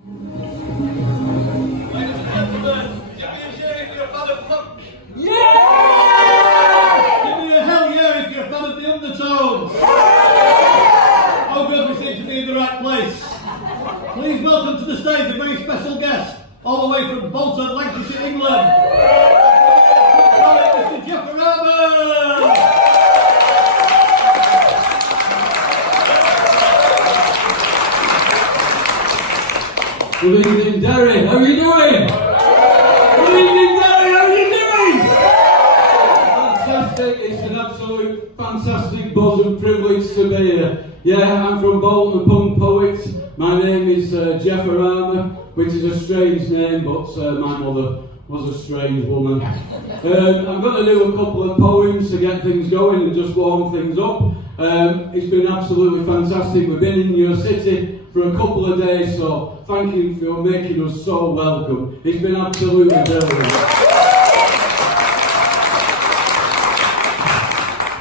Yeah! Give me a hell yeah if you're a fan of the Undertones! Yeah! Oh good, we seem to be in the right place. Please welcome to the stage a very special guest, all the way from Bolton, Lancashire, England. Mr. Jefferama! Good evening, Derry. How are you doing? Good evening, Derry. How are you doing? Fantastic. It's an absolute fantastic buzz and privilege to be here. Yeah, I'm from Bolton, the punk poet. My name is Jefferama, which is a strange name, but my mother was a strange woman. I'm going to do a couple of poems to get things going and just warm things up. It's been absolutely fantastic. We've been in your city for a couple of days, so thank you for making us so welcome. It's been absolutely brilliant.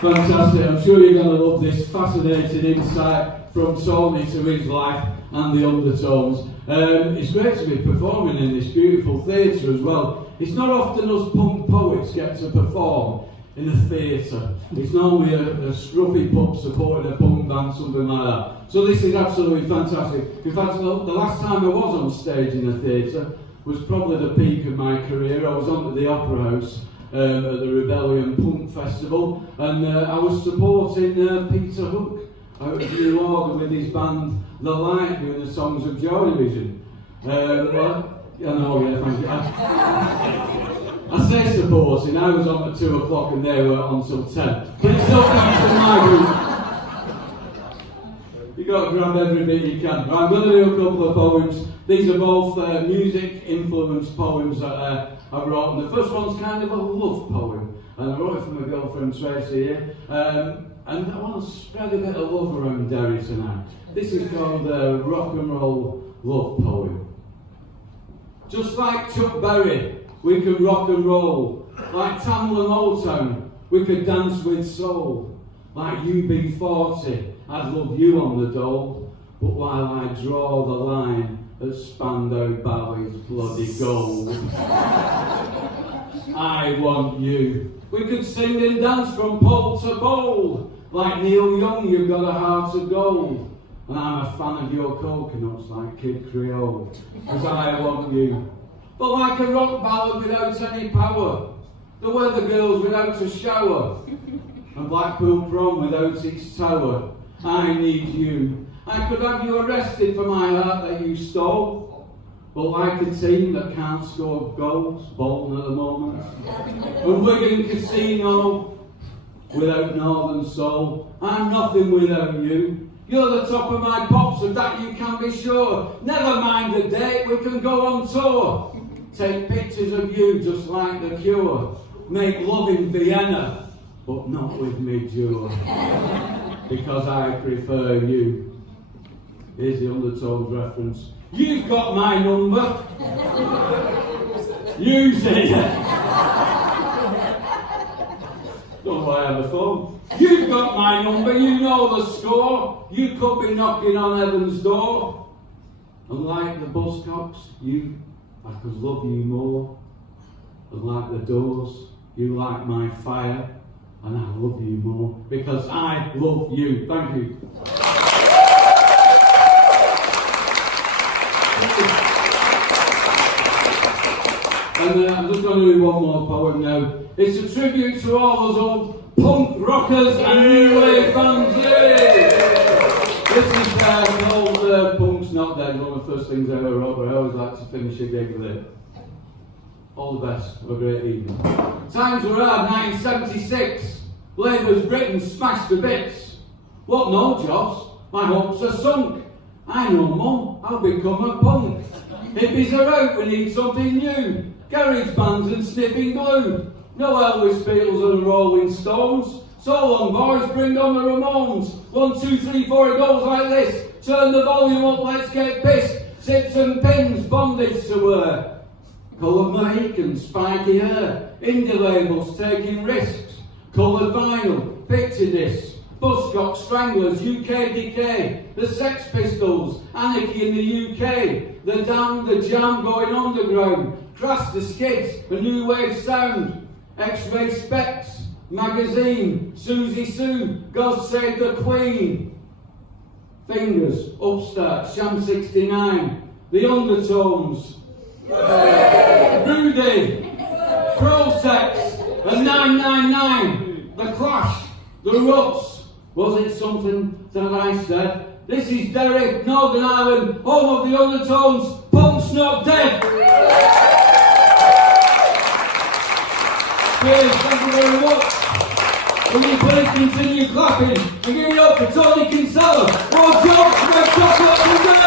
Fantastic. I'm sure you're going to love this fascinating insight from Tony to his life and the Undertones. It's great to be performing in this beautiful theatre as well. It's not often us punk poets get to perform in a theatre. It's normally a scruffy pub supporting a punk band, something like that. So this is absolutely fantastic. In fact, the last time I was on stage in a theatre was probably the peak of my career. I was on at the Opera House at the Rebellion Punk Festival, and I was supporting Peter Hook out of New Order with his band The Light doing the songs of Joy Division. Thank you. I say supporting, I was on at 2 o'clock and they were on till 10. But it still counts in my group. You've got to grab every bit you can. Right, I'm going to do a couple of poems. These are both music-influenced poems that I wrote. And the first one's kind of a love poem. And I wrote it for my girlfriend Tracy here. And I want to spread a bit of love around Derry tonight. This is called Rock and Roll Love Poem. Just like Chuck Berry, we could rock and roll. Like Tamla Motown, we could dance with soul. Like UB40, I'd love you on the dole. But while I draw the line at Spandau Ballet's bloody gold, I want you. We could sing and dance from pole to pole. Like Neil Young, you've got a heart of gold. And I'm a fan of your coconuts like Kid Creole, cause I want you. But like a rock ballad without any power, the Weather Girls without a shower, and Blackpool Prom without its tower, I need you. I could have you arrested for my heart that you stole, but like a team that can't score goals, Bolton at the moment, and Wigan Casino without Northern Soul, I'm nothing without you. You're the top of my pops, of that you can be sure. Never mind the date, we can go on tour. Take pictures of you just like The Cure. Make love in Vienna, but not with me, Jewel. Because I prefer you. Here's the Undertones reference. You've got my number. Use it. Don't know why I have a phone. You've got my number, you know the score. You could be knocking on heaven's door. And like the Buzzcocks, I could love you more. And like the Doors, you light my fire. And I love you more, because I love you. Thank you. And I'm just going to do one more poem now. It's a tribute to all those old punk rockers and new wave fans. This is called Punk's Not Dead, one of the first things I ever wrote, but I always like to finish a gig with it. All the best. Have a great evening. Times were hard, 1976. Labour's Britain smashed to bits. What, no jobs? My hopes are sunk. I know, Mum, I'll become a punk. Hippies are out, we need something new. Garage bands and sniffing glue. No Elvis Beatles or the Rolling Stones. So long, boys, bring on the Ramones. 1, 2, 3, 4, it goes like this. Turn the volume up, let's get pissed. Tips and pins, bondage to wear. Coloured Mohicans, spiky hair. Indie labels taking risks. Coloured vinyl, picture discs. Buzzcock, Stranglers, UK Decay, the Sex Pistols, Anarchy in the UK, the Damned, the Jam going underground, Crass, the Skids, the New Wave Sound, X-Ray Specs, Magazine, Susie Sue, God Save the Queen, Fingers, Upstart, Sham 69, the Undertones, Rudy, Pro-Sex, the 999, the Clash, the Ruts. Was it something that I said? This is Derry, Northern Ireland, home of the Undertones, Punk's Not Dead. Cheers, thank you very much. Will you please continue clapping and give it up for Tony Kinsella, or John from Chocolate and Girls.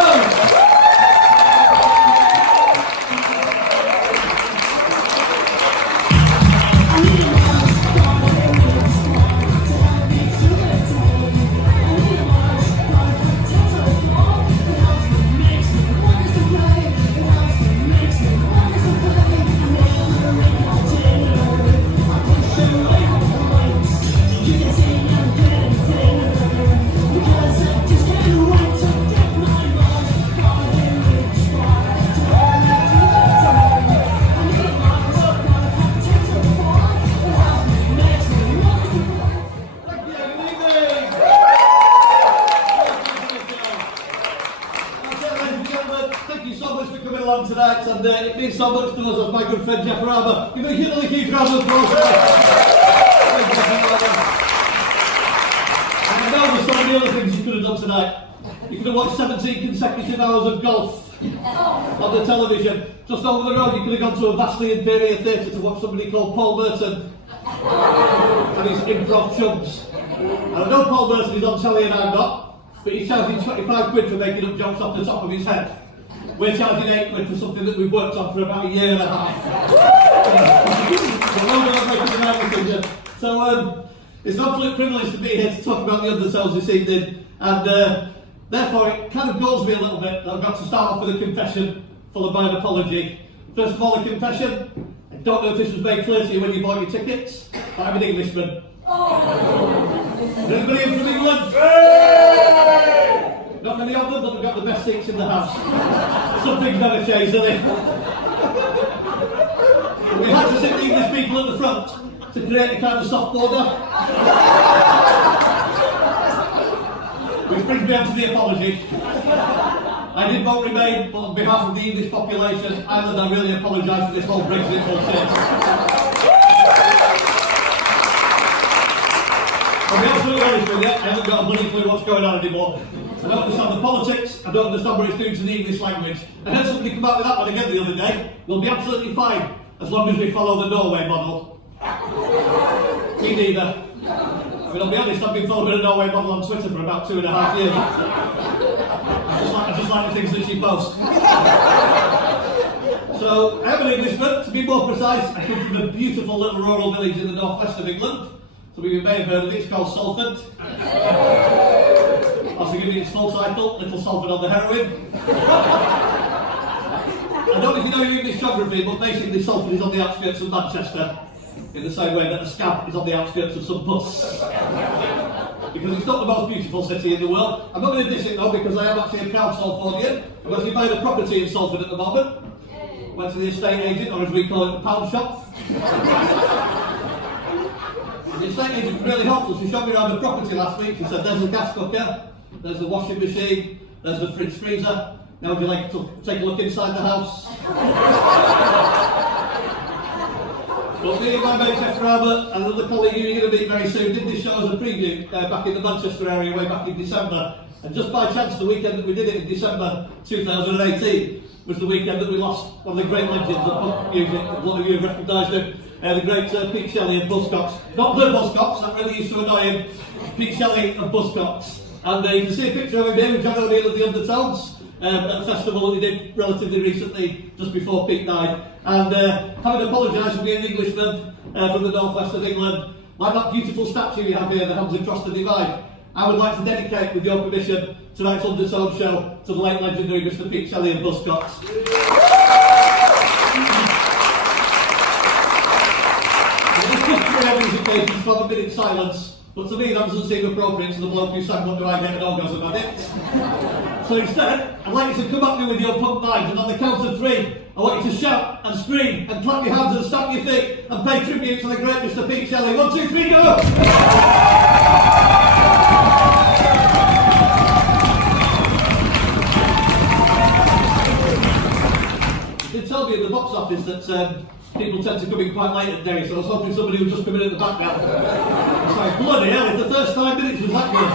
Tonight, and it means so much to us as my good friend Jefferama. Give me a huge round of applause. I know there's so many other things you could have done tonight. You could have watched 17 consecutive hours of golf on the television. Just over the road, you could have gone to a vastly inferior theatre to watch somebody called Paul Merton and his improv chums. And I know Paul Merton is on telly and I'm not, but he's charging 25 quid for making up jokes off the top of his head. We're charging 8 quid for something that we've worked on for about a year and a half. So it's an absolute privilege to be here to talk about the Undertones this evening, and therefore it kind of galls me a little bit that I've got to start off with a confession followed by an apology. First of all, a confession. I don't know if this was made clear to you when you bought your tickets, but I'm an Englishman. Is anybody in from England? Not many of them, but we've got the best seats in the house. Some things never change, do they? We had to sit the English people at the front to create a kind of soft border. Which brings me on to the apology. I did vote Remain, but on behalf of the English population, Ireland, I really apologise for this whole Brexit bullshit. I'll be absolutely honest with you, I haven't got a bloody clue what's going on anymore. I don't understand the politics, I don't understand what it's doing to the English language. I heard somebody come out with that one again the other day. We'll be absolutely fine, as long as we follow the Norway model. Me neither. I mean, I'll be honest, I've been following the Norway model on Twitter for about 2.5 years. I just like the things that she posts. So, I'm an Englishman, to be more precise, I come from a beautiful little rural village in the northwest of England. So we may have heard of it, it's called Salford. Also give you its full title, Little Salford on the Heroin. I don't know if you know your English geography, but basically Salford is on the outskirts of Manchester, in the same way that a scab is on the outskirts of some bus. Because it's not the most beautiful city in the world. I'm not going to diss it though, because I am actually a proud Salfordian. I'm actually buying a property in Salford at the moment. Went to the estate agent, or as we call it, the pound shop. The estate agent was really helpful. She showed me around the property last week. She said, there's a gas cooker, there's the washing machine, there's the fridge freezer. Now would you like to take a look inside the house? Well, me and my mate Jefferama and another colleague who you're going to meet very soon did this show as a preview back in the Manchester area way back in December. And just by chance, the weekend that we did it in December 2018 was the weekend that we lost one of the great legends of punk music. A lot of you have recognised him. The great Pete Shelley of Buzzcocks. Not the Buzzcocks, that really used to annoy him. Pete Shelley of Buzzcocks. And you can see a picture of him here with John O'Neill of the Undertones at a festival that we did relatively recently, just before Pete died. And having apologised for being an Englishman from the northwest of England, like that beautiful statue you have here that hangs across the divide, I would like to dedicate, with your permission, tonight's Undertones show to the late legendary Mr. Pete Shelley of Buzzcocks. Just for every occasion, for a minute's silence But to me that doesn't seem appropriate to the bloke who sang What Do I Get an Orgasm at it. So instead, I'd like you to come at me with your punk vibes, and on the count of 3, I want you to shout and scream and clap your hands and stamp your feet and pay tribute to the great Mr. Pete Shelley. 1, 2, 3, go! They told me at the box office that people tend to come in quite late at Derry, so I was hoping somebody would just come in at the background. It's like, bloody hell, if the first 5 minutes was that good.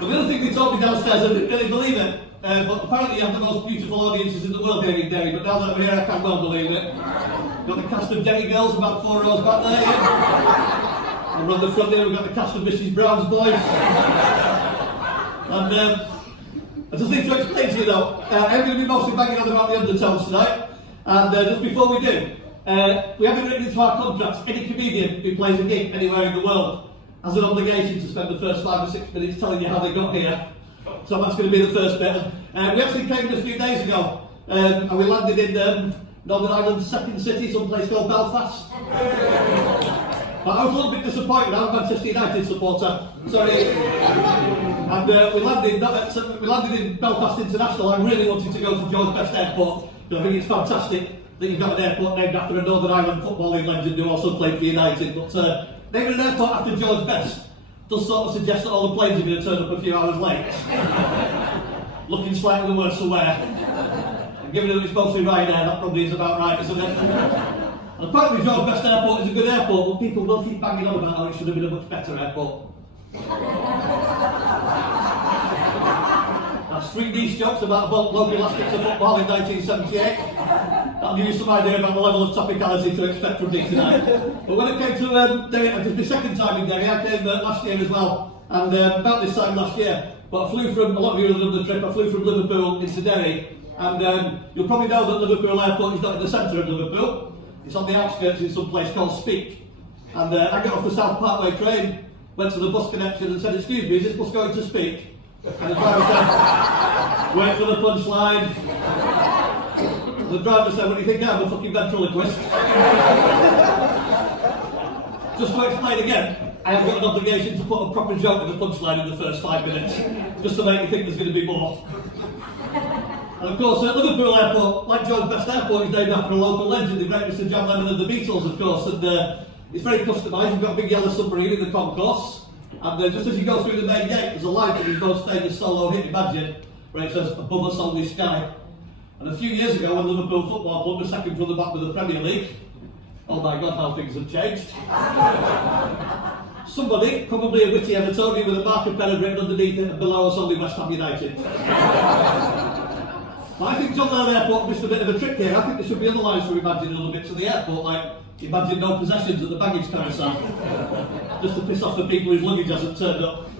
But the other thing they told me downstairs, I didn't really believe it, but apparently you have the most beautiful audiences in the world here in Derry, but now that I'm here I can't well believe it. Got the cast of Jenny Girls about 4 rows back there, yeah? And on the front there we've got the cast of Mrs. Brown's Boys. And I just need to explain to you though, I'm going to be mostly banging on about the Undertones tonight. And just before we do, we haven't written into our contracts any comedian who plays a gig anywhere in the world has an obligation to spend the first 5 or 6 minutes telling you how they got here. So that's going to be the first bit. We actually came in a few days ago, and we landed in Northern Ireland's second city, someplace called Belfast. But I was a little bit disappointed. I'm a Manchester United supporter. Sorry. And we landed in Belfast International. I really wanted to go to George Best Airport, because I think it's fantastic that you've got an airport named after a Northern Ireland footballing legend who also played for United. But naming an airport after George Best does sort of suggest that all the planes are going to turn up a few hours late. Looking slightly the worse for wear. And given that it's mostly Ryanair, that probably is about right, isn't it? And apparently George Best Airport is a good airport, but people will keep banging on about how it should have been a much better airport. That's 3 niche jokes about local elastics of football in 1978. That'll give you some idea about the level of topicality to expect from me tonight. But when it came to Derry, it was my second time in Derry. I came last year as well, and about this time last year. But I flew from, a lot of you have done the trip, I flew from Liverpool into Derry, and you'll probably know that Liverpool Airport is not in the centre of Liverpool. It's on the outskirts in some place called Speak. And I got off the South Parkway train, went to the bus connection and said, "Excuse me, is this bus going to Speak?" And the driver said, "Wait for the punchline." The driver said, "What do you think I'm a fucking ventriloquist?" Just to explain again, I have got an obligation to put a proper joke in the punchline in the first 5 minutes, just to make you think there's going to be more. And of course, Liverpool Airport, like George Best Airport, is named after a local legend, the great Mr. John Lennon of the Beatles, of course, and it's very customised. You've got a big yellow submarine in the concourse, and just as you go through the main gate, there's a light in his most famous solo hit, Imagine, where it says, "Above us only sky." And a few years ago, when Liverpool Football Club was second from the back with the Premier League, oh my God, how things have changed. Somebody, probably a witty Evertonian with a marker pen written underneath it, and below us only West Ham United. But I think John Lennon Airport missed a bit of a trick here. I think there should be other lines to Imagine a little bit to the airport, like "Imagine no possessions at the baggage carousel," just to piss off the people whose luggage hasn't turned up.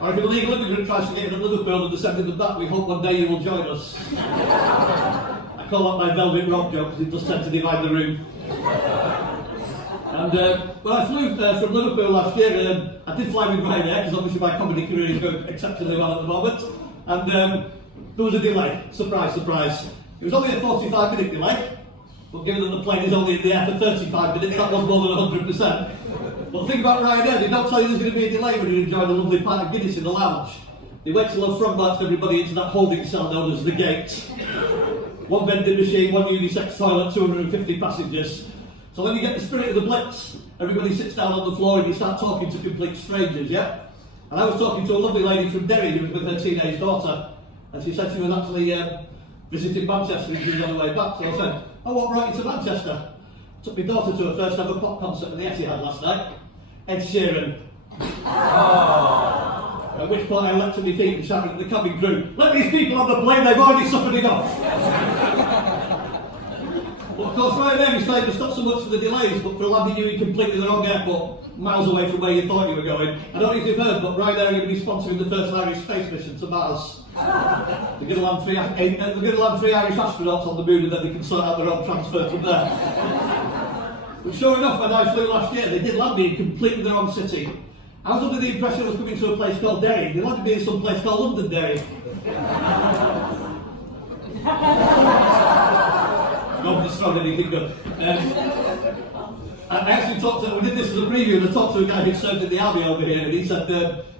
Or if an illegal immigrant tries to get in at Liverpool and they're sending them back, we hope one day you will join us. I call that my velvet rope joke because it does tend to divide the room. And when I flew from Liverpool last year, I did fly with Ryanair because obviously my comedy career is going exceptionally well at the moment. And there was a delay. Surprise, surprise. It was only a 45-minute delay, but given that the plane is only in the air for 35 minutes, that was more than 100%. But the thing about Ryanair, they don't tell you there's going to be a delay when you're enjoying a lovely pint of Guinness in the lounge. They wait till they've front marched everybody into that holding cell known as the gate. One vending machine, one unisex toilet, 250 passengers. So when you get the spirit of the blitz, everybody sits down on the floor and you start talking to complete strangers, yeah? And I was talking to a lovely lady from Derry who was with her teenage daughter, and she said she was actually visiting Manchester and she was on the way back. So I said, "Oh, what brought you to Manchester?" Took my daughter to her first ever pop concert in the Etihad last night. Ed Sheeran. Oh. At which point I leapt to my feet and shouted at the cabin crew, "Let these people on the plane, they've already suffered enough." Well, of course, Ryanair is famous not so much for the delays, but for landing you in completely the wrong airport, miles away from where you thought you were going. I don't know if you've heard, but Ryanair are going to be sponsoring the first Irish space mission to Mars. They're going to land 3 Irish astronauts on the moon, and then they can sort out their own transfer from there. But sure enough, when I flew last year, they did land me in completely the wrong city. I was under the impression I was coming to a place called Derry. They landed me in some place called Londonderry. Not destroyed anything good. I actually talked to, we did this as a preview, and I talked to a guy who served in the army over here, and he said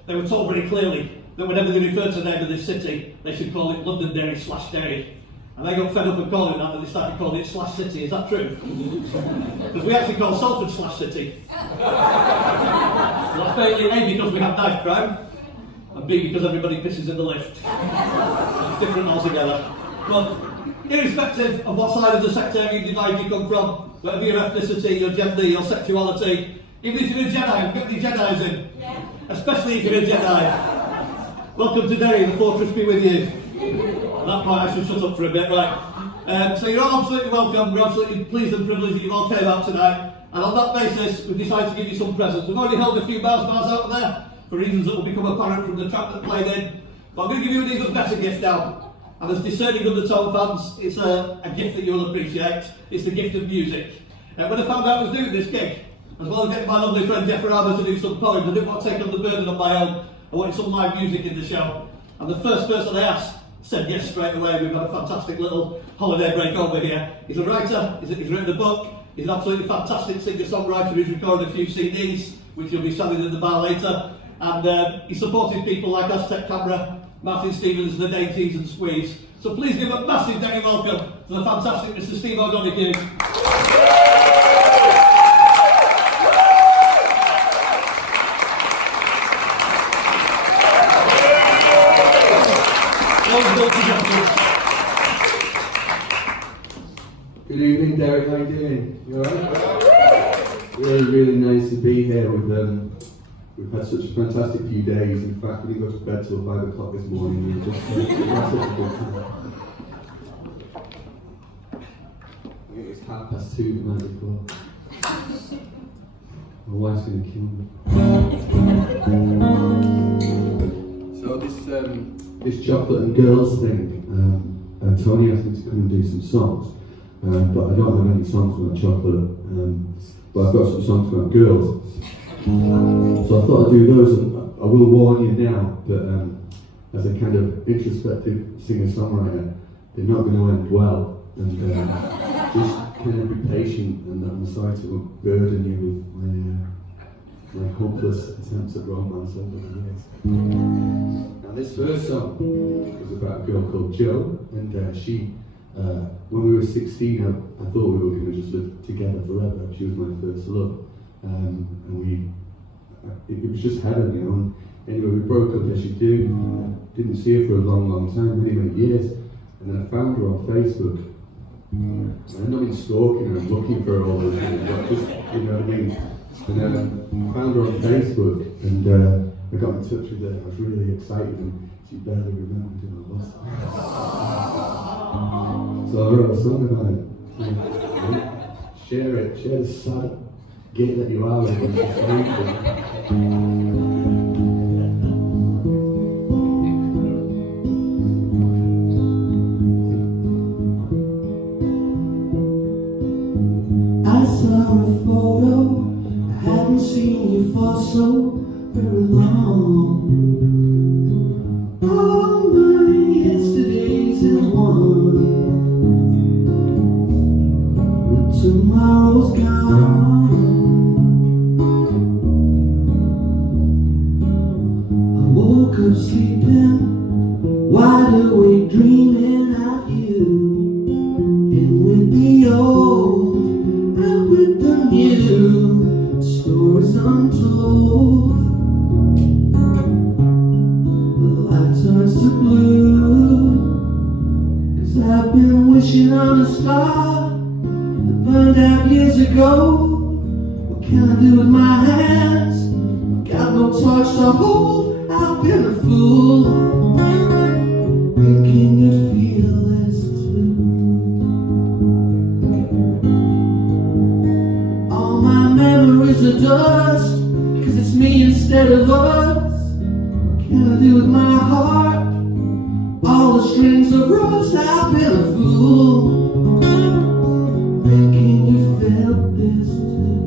they were told very clearly that whenever they referred to the name of this city, they should call it Londonderry/Derry. And they got fed up of calling it that, and they started calling it Slash City. Is that true? Because we actually call Salford Slash City. Well, that's mainly A, because we have knife crime, and B, because everybody pisses in the lift. It's different altogether. But irrespective of what side of the sectarian divide you come from, whatever your ethnicity, your gender, your sexuality, even if you're a Jedi, we've got any Jedis in. Yeah. Especially if you're a Jedi. Welcome to Derry, the fortress be with you. At that point I should shut up for a bit, right. So you're all absolutely welcome, we're absolutely pleased and privileged that you all came out tonight. And on that basis, we've decided to give you some presents. We've already held a few bars out there, for reasons that will become apparent from the track that played in. But I'm going to give you an even better gift now. And as discerning Undertone fans, it's a gift that you'll appreciate. It's the gift of music. When I found out I was doing this gig, as well as getting my lovely friend Jefferama to do some poems, I didn't want to take on the burden on my own. I wanted some live music in the show. And the first person I asked said yes straight away. We've had a fantastic little holiday break over here. He's a writer, he's written a book, he's an absolutely fantastic singer-songwriter who's recorded a few CDs, which he'll be selling in the bar later. And he supported people like Aztec Camera, Martin Stevens, The Dainties and Squeeze. So please give a massive Derry welcome to the fantastic Mr. Steve Johnnie. Good evening, Derry. How you doing? You alright? Really nice to be here with them. We've had such a fantastic few days. In fact, we didn't go to bed till 5 o'clock this morning. We were just such a good time. I think it's 2:30 the night before. My wife's going to kill me. So this chocolate and girls thing, Tony asked me to come and do some songs, but I don't have any songs about chocolate, but I've got some songs about girls. So I thought I'd do those, and I will warn you now, but as a kind of introspective singer-songwriter, they're not going to end well, and just kind of be patient, and I'm sorry to burden you with my hopeless attempts at romance over the years. Now this first song was about a girl called Jo, and she, when we were 16, I thought we were going to just live together forever. She was my first love. And it was just heaven, you know. And anyway, we broke up as you do. Didn't see her for a long time, many years. And then I found her on Facebook. I ended up stalking her and looking for her all the time, just, you know what I mean. And I found her on Facebook, and I got in touch with her. I was really excited, and she barely remembered who I was. So I wrote a song about it. Share the sad gate that you are with when you're sleeping. I saw a photo, I hadn't seen you for so very long. All my yesterdays in one, but tomorrow's gone. I woke up sleeping, wide awake dreaming of you, and with the old and with the new, stories untold. The light turns to blue, 'cause I've been wishing on a star that burned out years ago. What can I do with my hands? Got no torch to hold. I've been a fool. And can you feel this too? All my memories are dust, 'cause it's me instead of us. What can I do with my heart? All the strings of rust. I've been a fool. And can you feel this too?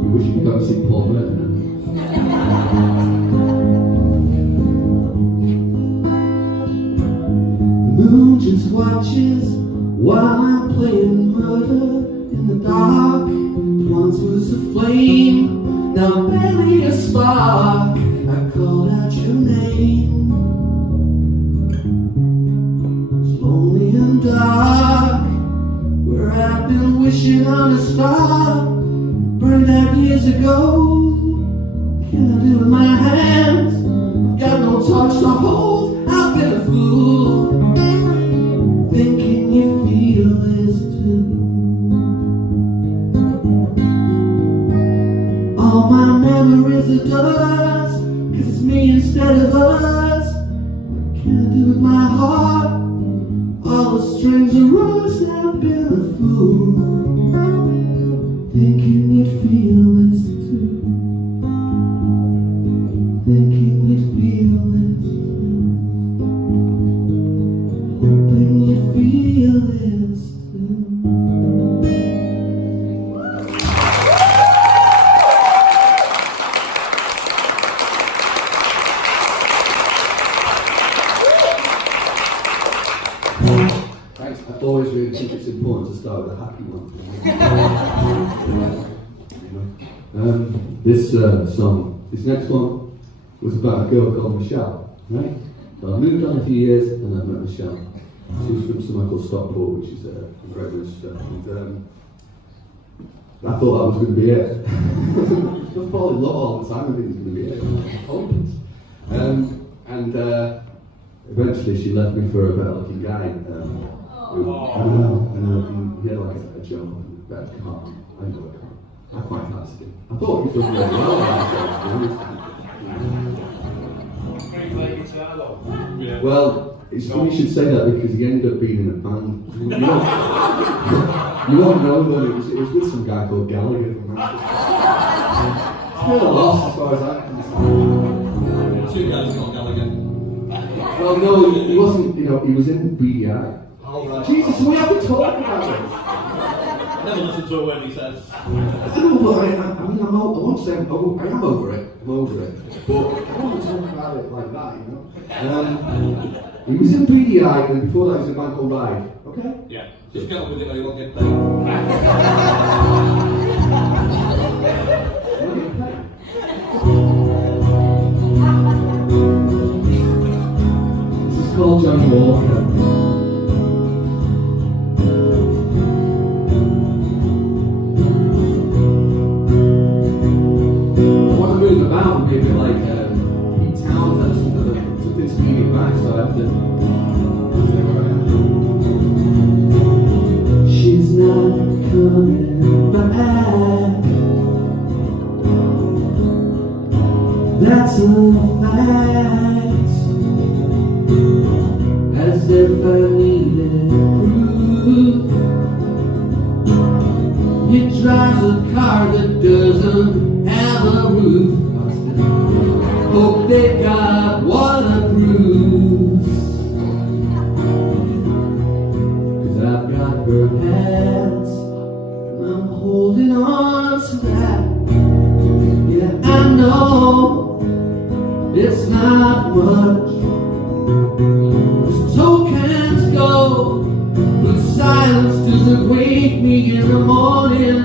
You wish you could go and see Paul Burton. once was a flame, now barely a spark. I called out your name. It's lonely and dark, where I've been wishing on a star, burned out years ago. Can I do it with my hands? I've got no touch to hold. I've been a fool, thinking you feel this too. All my memories are dust, 'cause it's me instead of us. What can I do with my heart? All the strings are rust. I've been a fool, thinking you'd feel this too. Thinking you'd feel this too. Hoping you'd feel this too. Thanks. I always really think it's important to start with a happy one. This song, this next one, was about a girl called Michelle, right? So I moved on a few years and I met Michelle. She was from somewhere called Stockport, which is a great Manchester. And I thought that was going to be it. I fall in love all the time. I think it's going to be it. Hopeless. And eventually she left me for a better looking guy. And he had like a job and a better car. I know a car. I quite fancied him. I thought he was doing really well. Yeah. Well, it's funny you should say that because he ended up being in a band. You won't know that it was with some guy called Gallagher from Manchester. It's kind of lost as far as I'm concerned. Two guys called Gallagher. Well, no, he wasn't, he was in BDI. Oh, right. Jesus, we have to talk about this. Never listen to a word he says. I don't know, I won't say I am over it. I'm over it. But I don't want to talk about it like that, He was in BDI, and before that he was in a band called Ride. Okay? Yeah. Just get on with it or you won't get paid. This is called Johnnie Walker. About maybe like Pete Towns and something speeding back, so I have to stay where I am. She's not coming back. That's a fact. As if I needed proof. He drives a car that doesn't have a roof. Hope they got waterproofs, 'cause I've got her hands and I'm holding on to that. Yeah, I know it's not much, as tokens go, but silence doesn't wake me in the morning.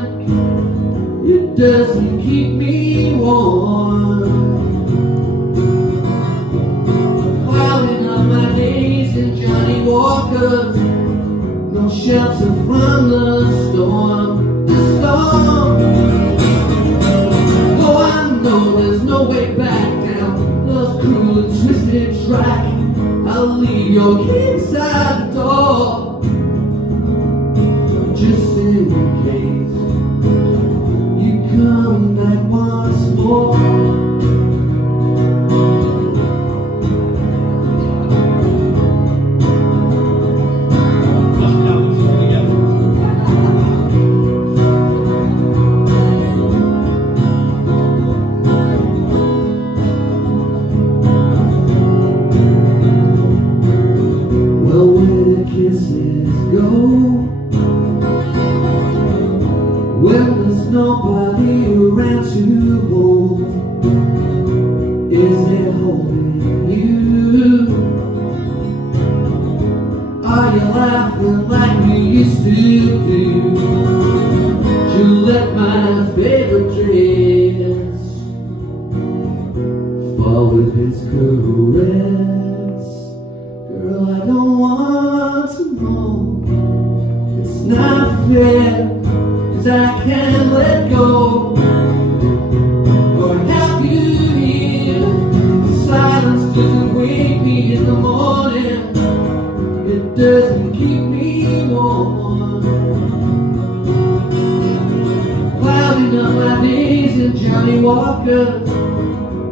It doesn't keep me warm. Clouding up my days in Johnnie Walker. No shelter from the storm. The storm. Oh, I know there's no way back down those cruel and twisted track. I'll leave your key inside the door, just in case come back once more. Well, where the kisses go, when there's nobody around to hold, is it holding you? Are you laughing like we used to do? You let my there, 'cause I can't let go. Or have you here? The silence doesn't wake me in the morning. It doesn't keep me warm. Clouding up my days in Johnnie Walker.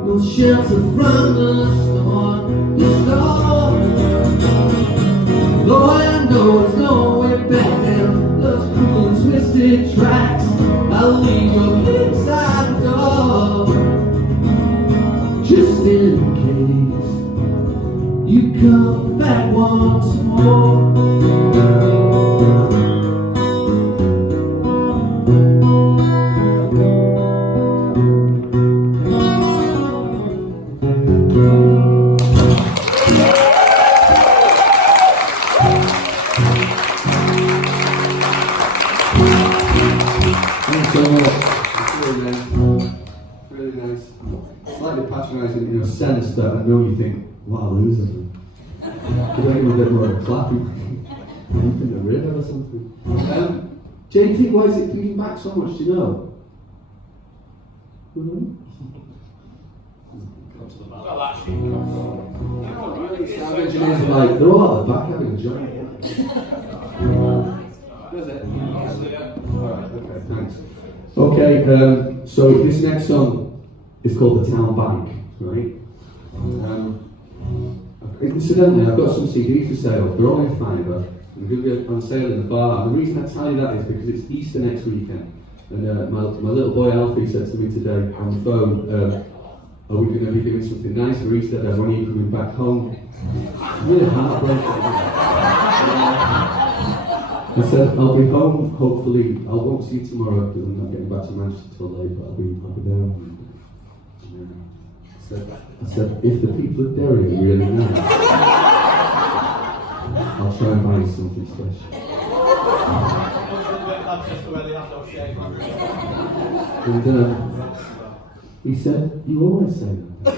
No shelter from the storm. The storm. Lord, I know there's no way back down those cruel and twisted tracks. I'll leave your inside the door, just in case you come back once more. Thanks so much. It's really nice. It's really nice. Slightly patronising in a sense that I know you think, wow, loser. Could I give a bit more of a clap? You think a river or something? JT, why is it feeding back so much, do you know? Sound engineers are like, they're all at the back having a joint. Does it? Alright, okay, thanks. Okay, so this next song is called The Town Bank, right? Incidentally, I've got some CDs for sale. They're only a £5. I'm going to be on sale in the bar. And the reason I tell you that is because it's Easter next weekend. And my little boy Alfie said to me today on the phone, are we going to be doing something nice for Easter? When are you coming back home? It's really heartbreaking. I said, I'll be home, hopefully. I won't see you tomorrow because I'm not getting back to Manchester till late, but I'll be there. I said, if the people of Derry are really nice, I'll try and buy you something special. And he said, you always say that.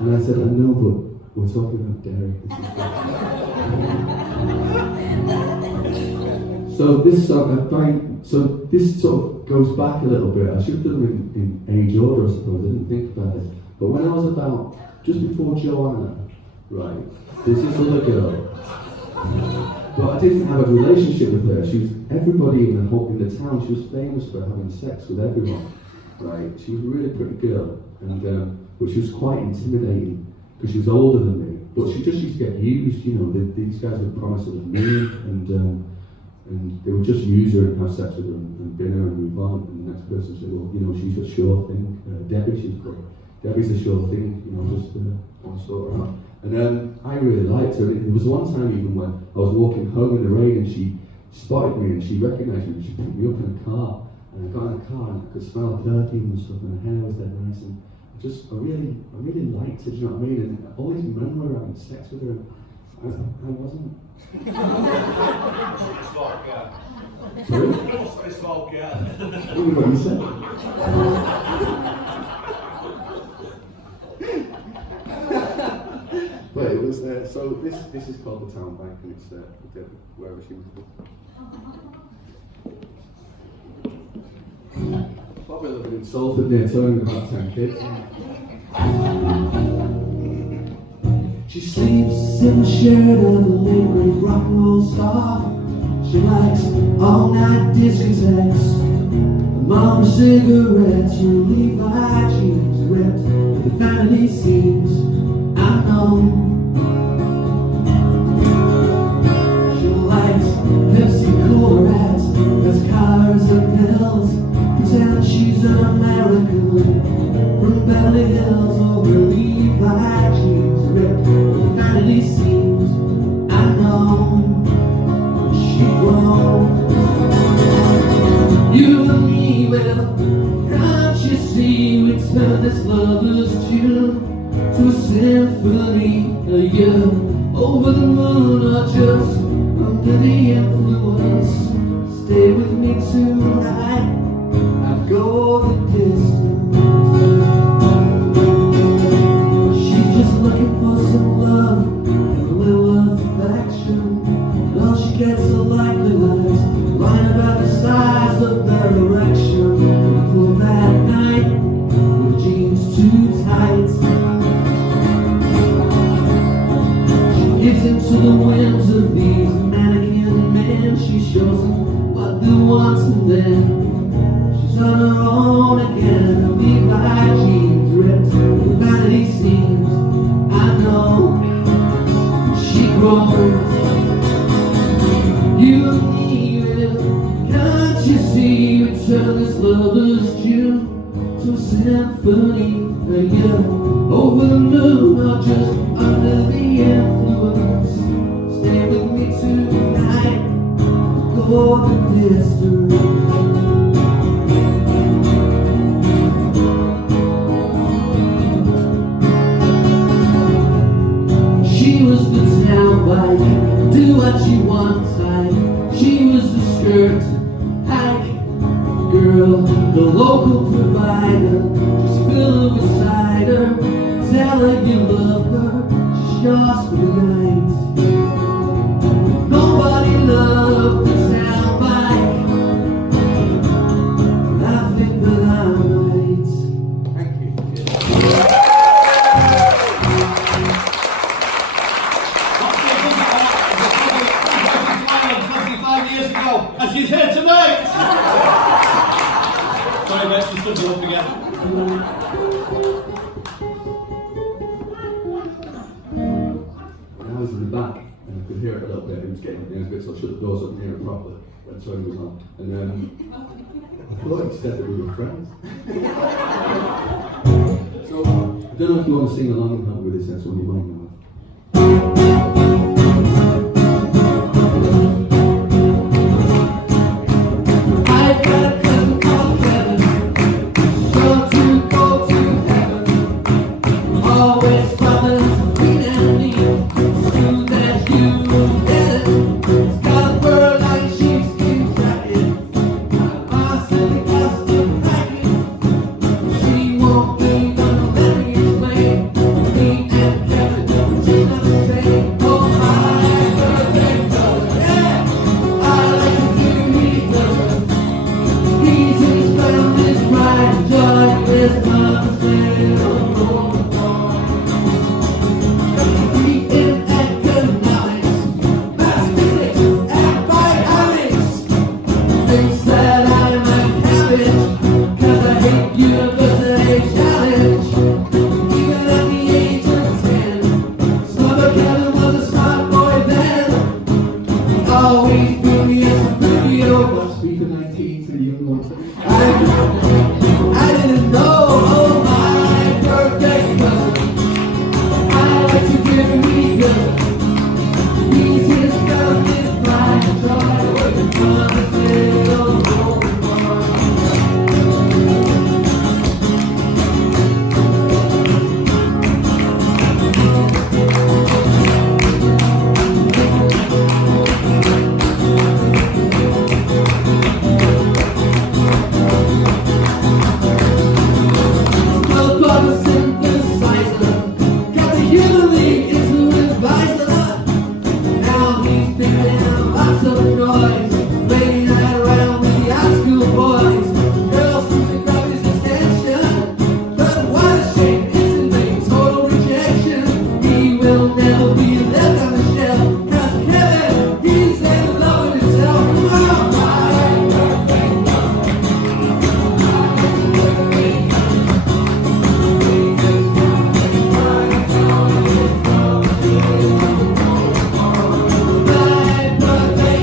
And I said, I know, but we're talking about Derry. So this song, so this sort of goes back a little bit. I should have done them in age order, I suppose. I didn't think about it. But when I was about, just before Joanna, right, there's this other girl. But I didn't have a relationship with her. She was, everybody in the town, she was famous for having sex with everyone. Right, she was a really pretty girl, and but she was quite intimidating because she was older than me. But she just used to get used, you know. These guys would promise her the moon, and they would just use her and have sex with her and bin her and move on. And the next person said, well, you know, she's a sure thing. Debbie, she's called. Debbie's a sure thing, you know, just want to sort her out. And I really liked her. There was one time even when I was walking home in the rain and she spotted me and she recognised me and she picked me up in a car. And I got in the car and I could smell her perfume and stuff, and her hair was dead nice, and I really liked her, do you know what I mean? And I always remember having sex with her. I wasn't. Sorry? Small cat. What you said? But it was so this is called The Town Bank, and it's wherever she was. Probably living in Salford near Tony with about 10 kids. She sleeps in the shirt of a late-grade rock and roll star. She likes all-night discotheques, among the cigarettes, her Levi jeans ripped with the vanity seams. I know she likes Pepsi Cola ads, that's cars and pills. Pretend she's an American from Beverly Hills. Over Levi jeans ripped with vanity seams. I know she won't. You and me, well, can't you see we turn this lover's tune to a symphony of you? and then she's on her own again. Levi jeans ripped, vanity seams. I know she grows. You and me, can't you see? We turn this lover's June to a symphony. Yeah, over the moon or just under the influence. Stay with me tonight. Go the distance. She was the town bike, do what you want type. She was the skirt hike girl, the local provider. Just fill her with cider, tell her you love her. She's yours for the night. Nobody loved the town bike. I think that I'm right. Thank you. 25 years ago, and she's here tonight! Sorry, mate, she stood you up again. When I was in the back, and I could hear it a little bit, it was getting near a bit, so I shut the doors up and hear it properly when Tony was on. And I thought he said that we were friends. So, I don't know if you want to sing along and help with this next one, you might know. I've got a cousin called Kevin, sure to go to heaven. Always promise clean and neat, soon as you get it. It's got a fur like sheepskin jacket, my boss in the custom packing. She won't be done, let me explain. Me and Kevin, she's not the same. Oh my birthday cousin, yeah, I like to give me cousin. He's his family's pride and joy, his mama's little golden boy. He in economics, mathematics, and bionics. Thinks that I'm a cabbage, 'cause I hate university challenge. Even at the age of 10, Slumber Kevin was a smart boy then. Always beat me as a video. Speak of 19 to the young ones. I didn't know, oh my birthday cousin. I like to give me good. He's his family's pride and joy, working for his little golden boy. Well, got a synthesizer, got the human league into his visor. Now he's making lots of noise, playing that around with the high school boys. Girls seem to grab his attention, but what a shame, instantly total rejection. He will never be left on the shelf, 'cause Kevin, he's in love with himself. Oh my birthday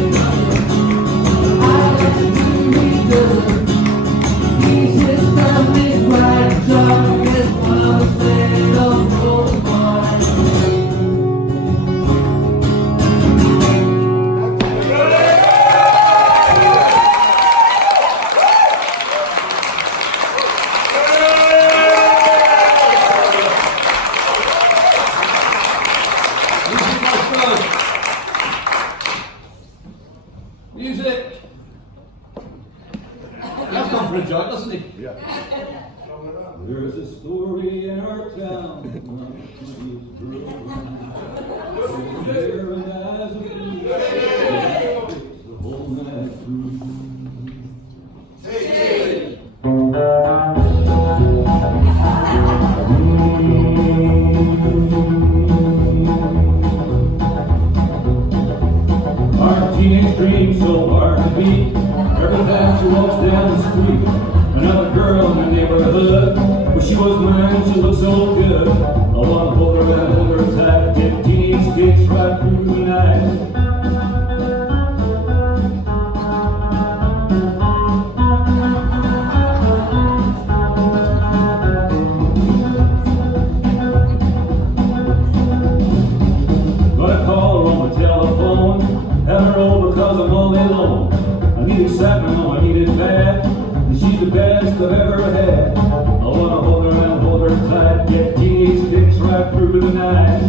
He's his family's pride, job, his mama's little golden boy. Music! That's gone for a joke, doesn't he? There's a story in our town. There and as a bee, the whole night through. Our teenage dreams so hard to be meet. Every time she walks down the street, another girl in the neighborhood. But she was mine, she looked so good. I want to hold her and hold her tight. Get teenage kicks right through the night. Excitement, oh, I need it bad. And she's the best I've ever had. I wanna hold her and hold her tight. Get teenage kicks right through the night.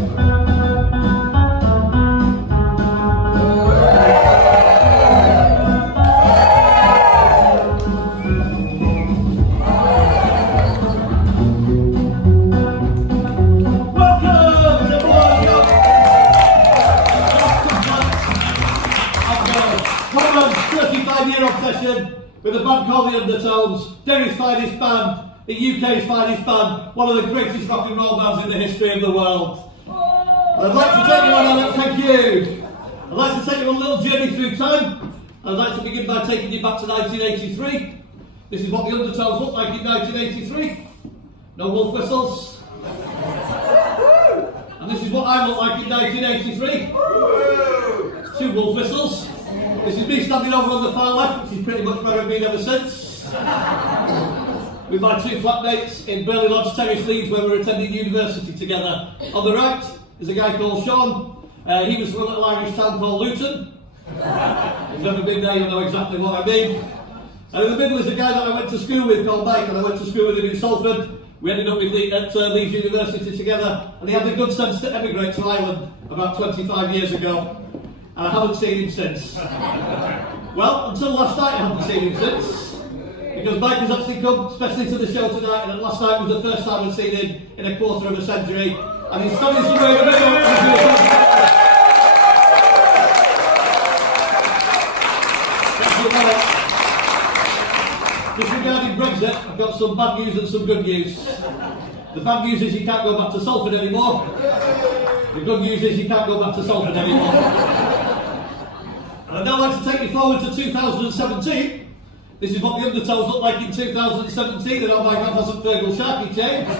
Welcome to 35-year obsession with a band called the Undertones, Derry's finest band, the UK's finest band, one of the greatest rock and roll bands in the history of the world. I'd like to take you on thank you. I'd like to take you on a little journey through time. I'd like to begin by taking you back to 1983. This is what the Undertones looked like in 1983. No wolf whistles. And this is what I look like in 1983. 2 wolf whistles. This is me standing over on the far left, which is pretty much where I've been ever since. With my 2 flatmates in Burley Lodge Terrace, Leeds, where we're attending university together. On the right is a guy called Sean. He was from a little Irish town called Luton. If you've never been there, you'll know exactly what I mean. And in the middle is a guy that I went to school with called Mike, and I went to school with him in Salford. We ended up at Leeds University together, and he had the good sense to emigrate to Ireland about 25 years ago. And I haven't seen him since. Well, until last night I haven't seen him since. Because Mike has actually come especially to the show tonight, and last night was the first time I've seen him in a quarter of a century. And he's standing somewhere in the middle. Just regarding Brexit, I've got some bad news and some good news. The bad news is you can't go back to Salford anymore. The good news is you can't go back to Salford anymore. And I'd now like to take you forward to 2017. This is what the Undertones looked like in 2017, and oh my God, hasn't Fergal Sharkey changed?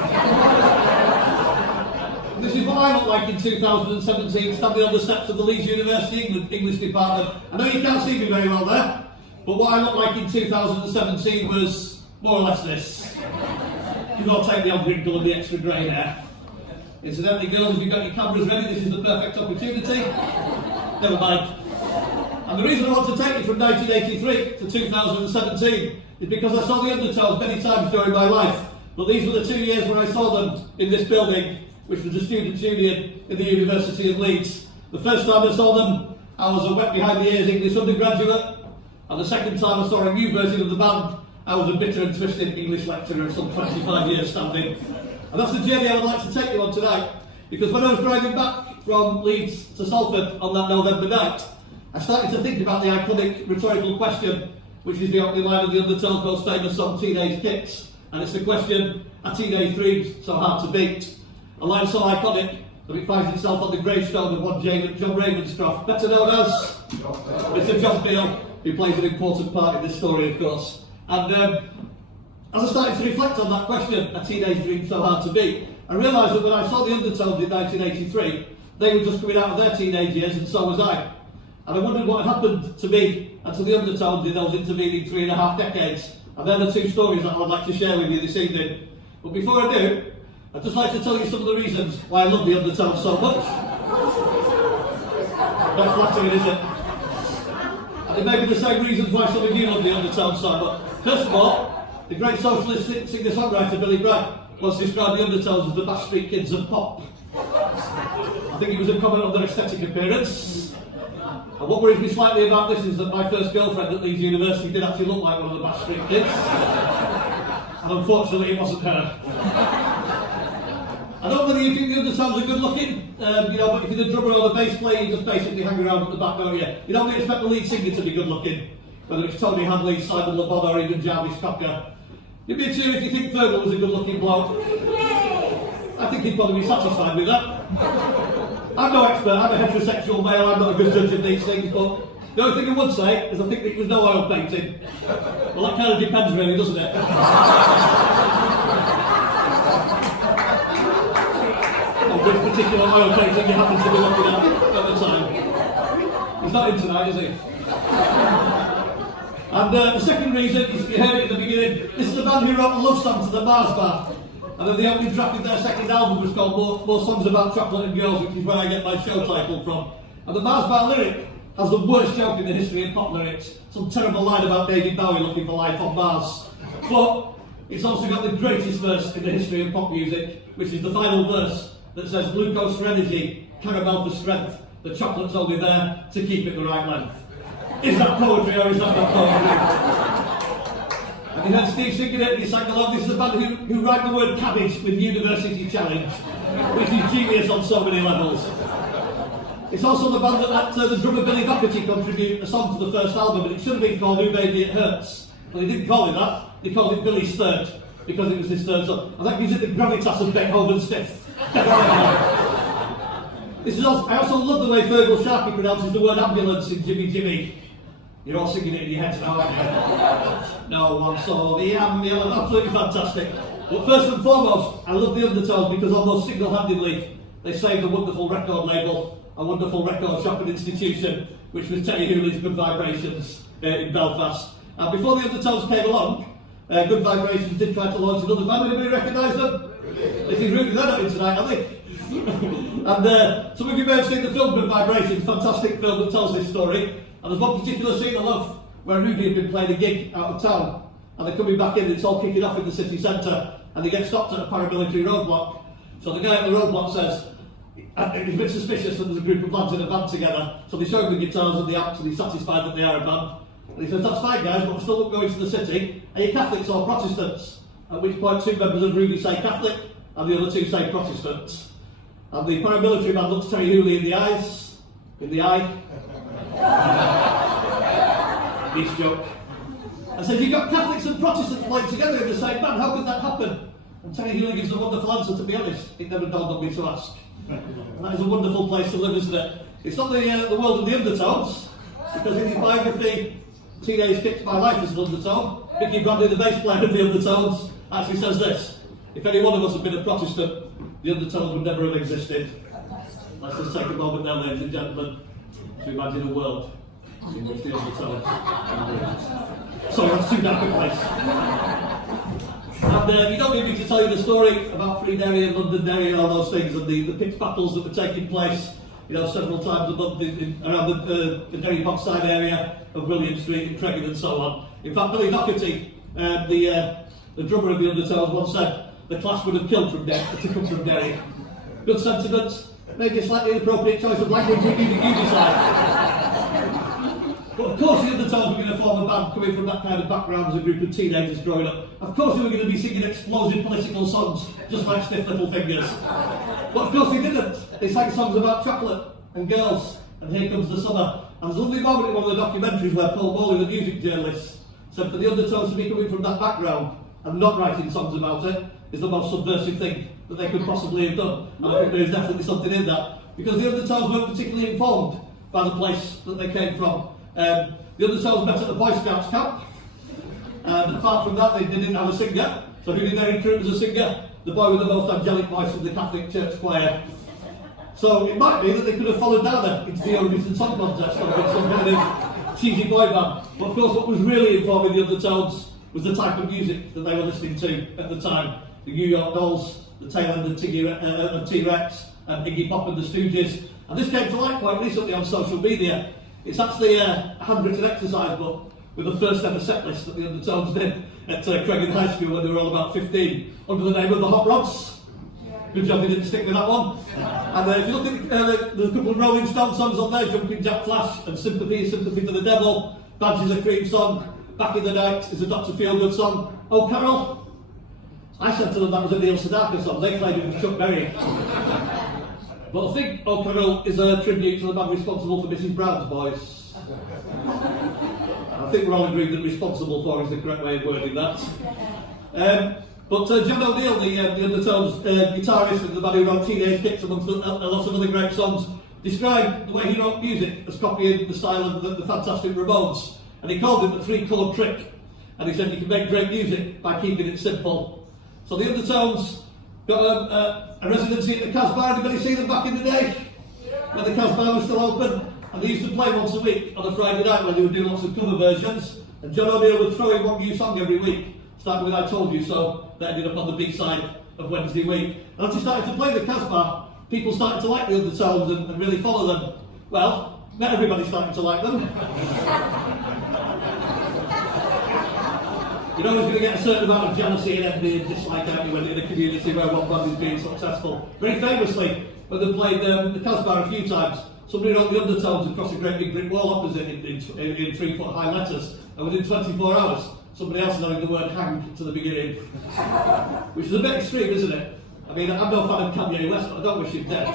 And this is what I look like in 2017, standing on the steps of the Leeds University English department. I know you can't see me very well there, but what I looked like in 2017 was more or less this. You've got to take the old wrinkle and the extra grey hair. Incidentally, girls, if you've got your cameras ready, this is the perfect opportunity. Never mind. And the reason I want to take you from 1983 to 2017 is because I saw the Undertones many times during my life. But these were the 2 years when I saw them in this building, which was the Students' Union in the University of Leeds. The first time I saw them, I was a wet behind the ears English undergraduate. And the second time I saw a new version of the band, I was a bitter and twisted English lecturer of some 25 years standing. And that's the journey I would like to take you on tonight. Because when I was driving back from Leeds to Salford on that November night, I started to think about the iconic rhetorical question, which is the opening line of the Undertones' most famous song, Teenage Kicks. And it's the question, are teenage dreams so hard to beat? A line so iconic that it finds itself on the gravestone of one John Ravenscroft, better known as Mr. John Peel, who plays an important part in this story, of course. And as I started to reflect on that question, a teenage dream so hard to beat, I realised that when I saw the Undertones in 1983, they were just coming out of their teenage years, and so was I. And I wondered what had happened to me and to the Undertones in those intervening 3.5 decades. And they're the 2 stories that I would like to share with you this evening. But before I do, I'd just like to tell you some of the reasons why I love the Undertones so much. Not flattering, is it? And it may be the same reasons why some of you love the Undertones so much. First of all, the great socialist singer-songwriter Billy Bragg once described the Undertones as the Bash Street Kids of pop. I think it was a comment on their aesthetic appearance. And what worries me slightly about this is that my first girlfriend at Leeds University did actually look like one of the Bash Street Kids. And unfortunately it wasn't her. I don't really think the Undertones are good looking, but if you're the drummer or the bass player, you just basically hang around at the back, don't you? You don't really expect the lead singer to be good looking, whether it's Tony Hadley, Simon Le Bon or even Jarvis Cocker. You'd be a cheer if you think Fergal was a good looking bloke. I think he'd probably be satisfied with that. I'm no expert, I'm a heterosexual male, I'm not a good judge of these things, but The only thing I would say is I think it was no oil painting. Well, that kind of depends really, doesn't it? On which particular oil painting you happen to be looking at the time. He's not in tonight, is he? And the second reason is, you heard it at the beginning, this is the band who wrote a love song to the Mars Bar. And then the opening track of their second album was called More Songs About Chocolate and Girls, which is where I get my show title from. And the Mars Bar lyric has the worst joke in the history of pop lyrics. Some terrible line about David Bowie looking for life on Mars. But it's also got the greatest verse in the history of pop music, which is the final verse that says, glucose for energy, caramel for strength, the chocolate's only there to keep it the right length. Is that poetry or is that not poetry? And you heard Steve singing it and he sang along. This is a band who write the word cabbage with University Challenge, which is genius on so many levels. It's also the band that let the drummer Billy Doherty contribute a song to the first album, and it should have been called Who Baby It Hurts. But they didn't call it that, they called it Billy's Third, because it was his third song. And that gives it the gravitas of Beethoven's Fifth. I also love the way Fergal Sharkey pronounces the word ambulance in Jimmy Jimmy. You're all singing it in your heads now, aren't you? No one saw the ambulance. Absolutely fantastic. But first and foremost, I love the Undertones because almost single-handedly they saved a wonderful record label, a wonderful record shop and institution, which was Terry Hooley's Good Vibrations in Belfast. And before the Undertones came along, Good Vibrations did try to launch another band. Anybody recognise them? This is Ruby, they're not in tonight, are they? And some of you may have seen the film Good Vibrations, fantastic film that tells this story. And there's one particular scene I love where Ruby had been playing a gig out of town, and they're coming back in, and it's all kicking off in the city centre, and they get stopped at a paramilitary roadblock. So the guy at the roadblock says, it was a bit suspicious that there's a group of lads in a band together, so they show him the guitars and the amps, and he's satisfied that they are a band. And he says, that's fine guys, but we're still going to the city. Are you Catholics or Protestants? At which point 2 members of Ruby say Catholic, and the other 2 say Protestants. And the paramilitary man looks Terry Hooley in the eye, Each joke. And says, you've got Catholics and Protestants playing together in the same band, how could that happen? And Terry Hooley gives a wonderful answer, to be honest, it never dawned on me to ask. And that is a wonderful place to live, isn't it? It's not the world of the Undertones, because in his biography, Teenage Kicks My Life is an undertone. Mickey Bradley, the bass player of the Undertones, actually says this: if any one of us had been a Protestant, the Undertones would never have existed. Let's just take a moment now, ladies and gentlemen, to imagine a world in which the Undertones. Sorry, that's too dark a place. And you don't need me to tell you the story about Free Derry and London Derry and all those things, and the pitched battles that were taking place, several times a month around the Derry Bogside area of William Street and Cregan and so on. In fact, Billy Doherty, the drummer of the Undertones, once said the class would have killed to come from Derry. Good sentiments, maybe a slightly inappropriate choice of language you decide. But of course the Undertones were going to form a band coming from that kind of background as a group of teenagers growing up. Of course they were going to be singing explosive political songs, just like Stiff Little Fingers. But of course they didn't. They sang songs about chocolate and girls, and Here Comes the Summer. And there's a lovely moment in one of the documentaries where Paul Bowley, the music journalist, said for the Undertones to be coming from that background and not writing songs about it is the most subversive thing that they could possibly have done. And I think there is definitely something in that, because the Undertones weren't particularly informed by the place that they came from. The Undertones met at the Boy Scouts camp, and apart from that they didn't have a singer, so who did they recruit as a singer? The boy with the most angelic voice in the Catholic Church choir. So it might be that they could have followed down into the Eurovision Song Contest or been some kind of cheesy boy band. But of course what was really informing the Undertones was the type of music that they were listening to at the time. The New York Dolls, the tail end of T-Rex, and Iggy Pop and the Stooges. And this came to light quite recently on social media. It's actually a handwritten exercise book with the first ever set list that the Undertones did at Cregan High School when they were all about 15, under the name of the Hot Rods. Good job they didn't stick with that one. And if you look at there's a couple of Rolling Stone songs on there, Jumping Jack Flash and Sympathy for the Devil. Badge is a Cream song. Back in the Night is a Dr. Feelgood song. Oh Carol, I said to them that was a Neil Sedaka song. They claimed it was Chuck Berry. But I think Oh Carol is a tribute to the man responsible for Mrs. Brown's voice. I think we're all agreed that responsible for is the correct way of wording that. But John O'Neill, the Undertones guitarist and the man who wrote Teenage Kicks amongst a lot of other great songs, described the way he wrote music as copying the style of the fantastic Ramones, and he called it the 3-chord trick. And he said you can make great music by keeping it simple. So the Undertones got a residency at the Casbah. Anybody see them back in the day? When the Casbah was still open? And they used to play once a week on a Friday night when they would do lots of cover versions. And John O'Neill would throw in one new song every week, starting with I Told You So, that ended up on the B-side of Wednesday week. And as he started to play the Casbah, people started to like the Undertones and really follow them. Well, not everybody started to like them. You're always going to get a certain amount of jealousy and envy and dislike, aren't you, when in a community where one band is being successful. Very famously, when they played the Casbah a few times, somebody wrote the Undertones across a great big brick wall opposite in 3-foot high letters, and within 24 hours, somebody else is adding the word hang to the beginning. Which is a bit extreme, isn't it? I mean, I'm no fan of Kanye West, but I don't wish him dead.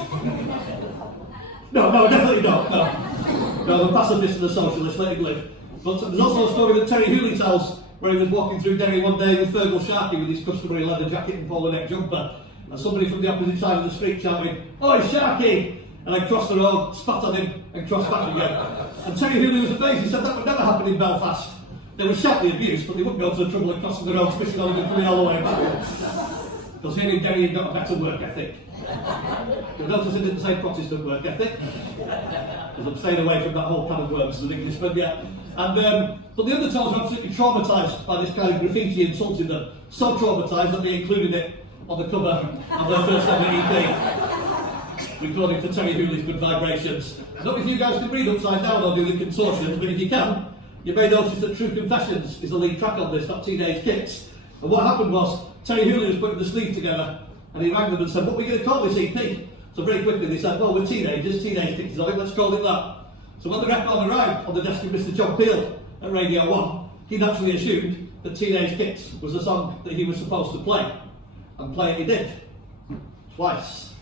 No, definitely don't, no. No, the pacifist and the socialist, let him live. But there's also a story that Terry Hooley tells, where he was walking through Derry one day with Fergal Sharkey with his customary leather jacket and polo neck jumper, and somebody from the opposite side of the street shouting, "Oi, Sharkey!" And I crossed the road, spat on him, and crossed back again. And Terry Hooley was amazed. He said that would never happen in Belfast. They would shout the abuse, but they wouldn't go to the trouble of crossing the road, spitting on him and coming all the way back. Because here in Derry, you've got a better work ethic. You'll notice it didn't say Protestant work ethic, because I'm staying away from that whole can of worms as an Englishman, yeah. And but the Undertones were absolutely traumatised by this kind of graffiti insulting them. So traumatised that they included it on the cover of their first ever EP, recording for Terry Hooley's Good Vibrations. I don't know if you guys can read upside down or do the contortions, but if you can, you may notice that True Confessions is the lead track on this, not Teenage Kicks. And what happened was, Terry Hooley was putting the sleeve together, and he rang them and said, "What are we going to call this EP?" So very quickly they said, "Well, we're teenagers, Teenage Kicks is on it, let's call it that." So when the record arrived on the desk of Mr. John Peel at Radio 1, he naturally assumed that Teenage Kicks was the song that he was supposed to play. And play it he did. Twice.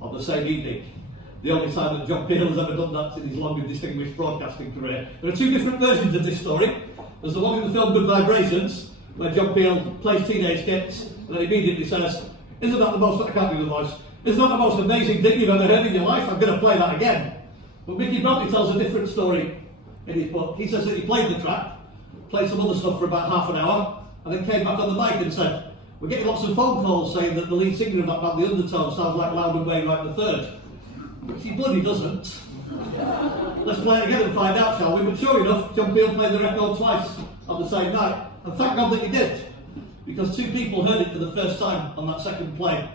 On the same evening. The only time that John Peel has ever done that in his long and distinguished broadcasting career. There are two different versions of this story. There's the one in the film Good Vibrations, where John Peel plays Teenage Kicks, and then immediately says, "Isn't that the most," I can't do the voice, "isn't that the most amazing thing you've ever heard in your life? I'm going to play that again." But Mickey Bradley tells a different story in his book. He says that he played the track, played some other stuff for about half an hour, and then came back on the mic and said, "We're getting lots of phone calls saying that the lead singer of that band, the Undertones, sounds like Loud and Wainwright III. Which he bloody doesn't. Let's play it again and find out, shall we?" But sure enough, John Peel played the record twice on the same night. And thank God that he did, because two people heard it for the first time on that second play.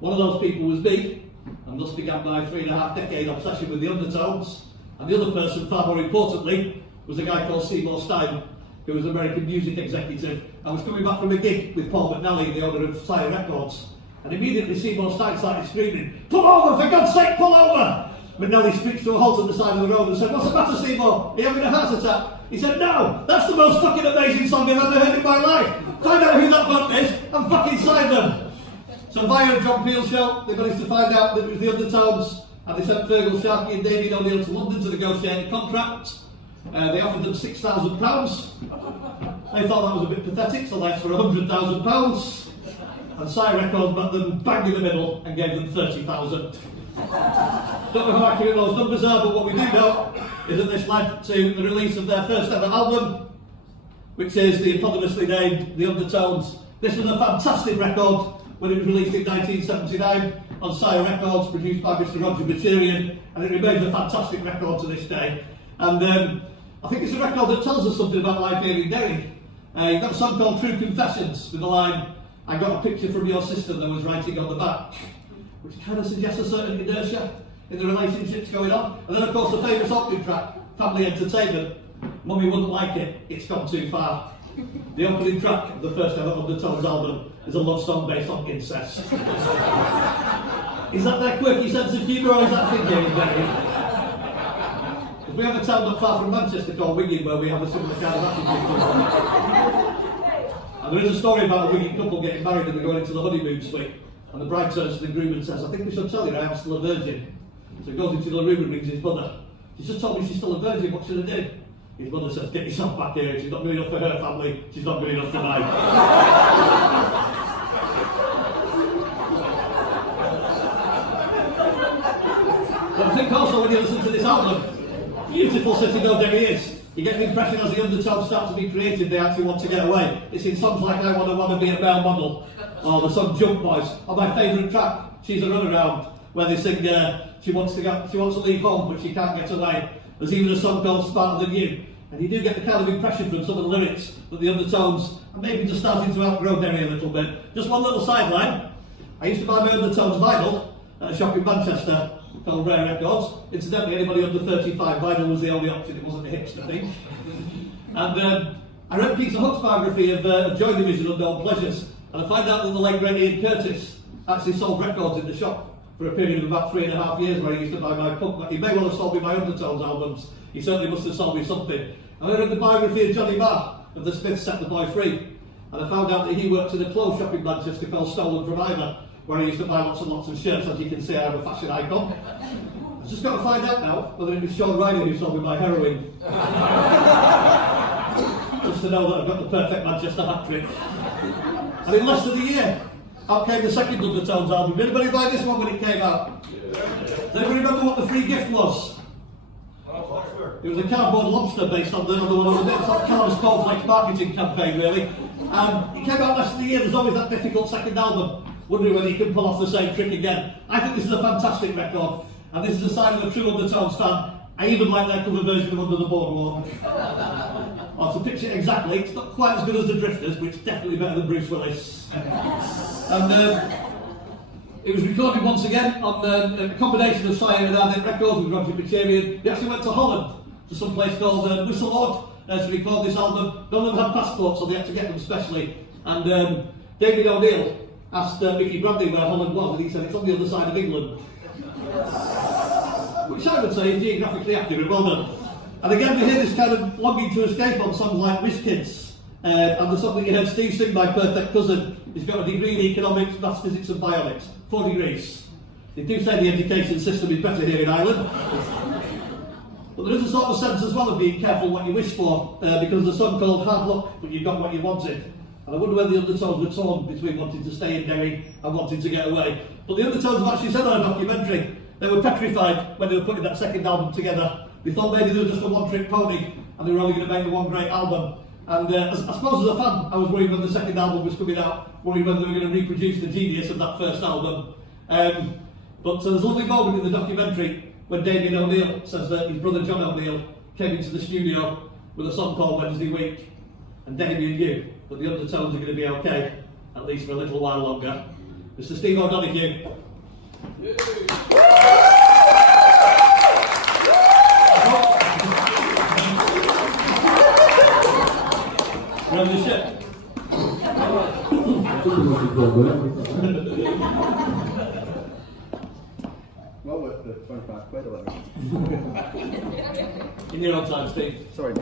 One of those people was me, and thus began my 3.5-decade obsession with the Undertones. And the other person, far more importantly, was a guy called Seymour Stein, who was an American music executive, and was coming back from a gig with Paul McNally, the owner of Sire Records. And immediately Seymour Stein started screaming, "Pull over, for God's sake, pull over!" McNally screeched to a halt on the side of the road and said, "What's the matter, Seymour? Are you having a heart attack?" He said, "No, that's the most fucking amazing song I've ever heard in my life. Find out who that band is and fucking sign them." So via John Peel show, they managed to find out that it was the Undertones, and they sent Fergal Sharkey and David O'Neill to London to negotiate a contract. They offered them £6,000. They thought that was a bit pathetic, so they asked for £100,000. And Sire Records met them bang in the middle and gave them 30,000. Don't know how accurate those numbers are, but what we do know is that this led to the release of their first ever album, which is the eponymously named The Undertones. This was a fantastic record when it was released in 1979 on Sire Records, produced by Mr. Roger Bachirian, and it remains a fantastic record to this day. And I think it's a record that tells us something about life here in Derry. You've got a song called True Confessions with the line, "I got a picture from your sister that was writing on the back," which kind of suggests a certain inertia in the relationships going on. And then of course the famous opening track, Family Entertainment, "Mummy Wouldn't Like It, It's Gone Too Far." The opening track of the first ever Undertones album is a love song based on incest. Is that their quirky sense of humour, or is that thinking in Derry? Because we have a town not far from Manchester called Wigan where we have a similar kind of attitude. And there is a story about a Wigan couple getting married and they're going into the honeymoon suite. And the bride turns to the groom and says, "I think we should tell you I am still a virgin." So he goes into the room and rings his mother. "She's just told me she's still a virgin, what should I do?" His mother says, "Get yourself back here. She's not good enough for her family. She's not good enough for mine." But I think also when you listen to this album. Beautiful city though Derry is. You get the impression as the undertones start to be created, they actually want to get away. It's in songs like I Wanna Be a Male Model, or the song Jump Boys, or my favourite track, She's a Runaround, where they sing she wants to leave home but she can't get away. There's even a song called Smarter Than You, and you do get the kind of impression from some of the lyrics that the undertones are maybe just starting to outgrow Derry a little bit. Just one little sideline. I used to buy my Undertones vinyl at a shop in Manchester called Rare Records. Incidentally, anybody under 35, vinyl was the only option, it wasn't a hipster thing. And I read Peter Hook's biography of Joy Division Unknown Pleasures, and I find out that the late great Ian Curtis actually sold records in the shop for a period of about 3.5 years where he used to buy my punk. He may well have sold me my Undertones albums, he certainly must have sold me something. And I read the biography of Johnnie of the Smiths Set the Boy Free, and I found out that he worked in a clothes shop in Manchester called Stolen From Ivor, where he used to buy lots and lots of shirts. As you can see, I'm a fashion icon. I've just got to find out now whether it was Sean Riley who sold me my heroin. Just to know that I've got the perfect Manchester hat trick. And in less than a year, out came the second Undertones album. Did anybody buy this one when it came out? Does anybody remember what the free gift was? It was a cardboard lobster based on the other one of the bits. It's like Carl's Cornflakes marketing campaign, really. It came out less than a year. There's always that difficult second album. Wondering whether you can pull off the same trick again. I think this is a fantastic record, and this is a sign of a true Undertones fan. I even like their cover version of Under the Boardwalk. Or to picture it exactly, it's not quite as good as the Drifters, but it's definitely better than Bruce Willis. And it was recorded once again on a combination of Sire and Ardent Records with Roger Materian. They actually went to Holland, to some place called Whistleord, to record this album. None of them had passports, so they had to get them specially. And David O'Neill asked Mickey Bradley where Holland was, and he said it's on the other side of England. Which I would say is geographically accurate, well done. And again we hear this kind of longing to escape on songs like Wish Kids, and the song that you heard Steve sing, My Perfect Cousin. He's got a degree in economics, maths, physics and bionics, 4 degrees. They do say the education system is better here in Ireland. But there is a sort of sense as well of being careful what you wish for, because there's a song called Hard Luck, but you got what you wanted. And I wonder whether the Undertones were torn between wanting to stay in Derry and wanting to get away. But the Undertones have actually said on a documentary, they were petrified when they were putting that second album together. They thought maybe they were just a one-trick pony and they were only going to make the one great album. And I suppose as a fan, I was worried when the second album was coming out, worried whether they were going to reproduce the genius of that first album. But there's a lovely moment in the documentary when Damien O'Neill says that his brother John O'Neill came into the studio with a song called Wednesday Week, and Damien knew that the Undertones are going to be okay, at least for a little while longer. Mr. Steve O'Donoghue. Run the ship. Well worth the 25 quid or whatever. In your own time, Steve. Sorry.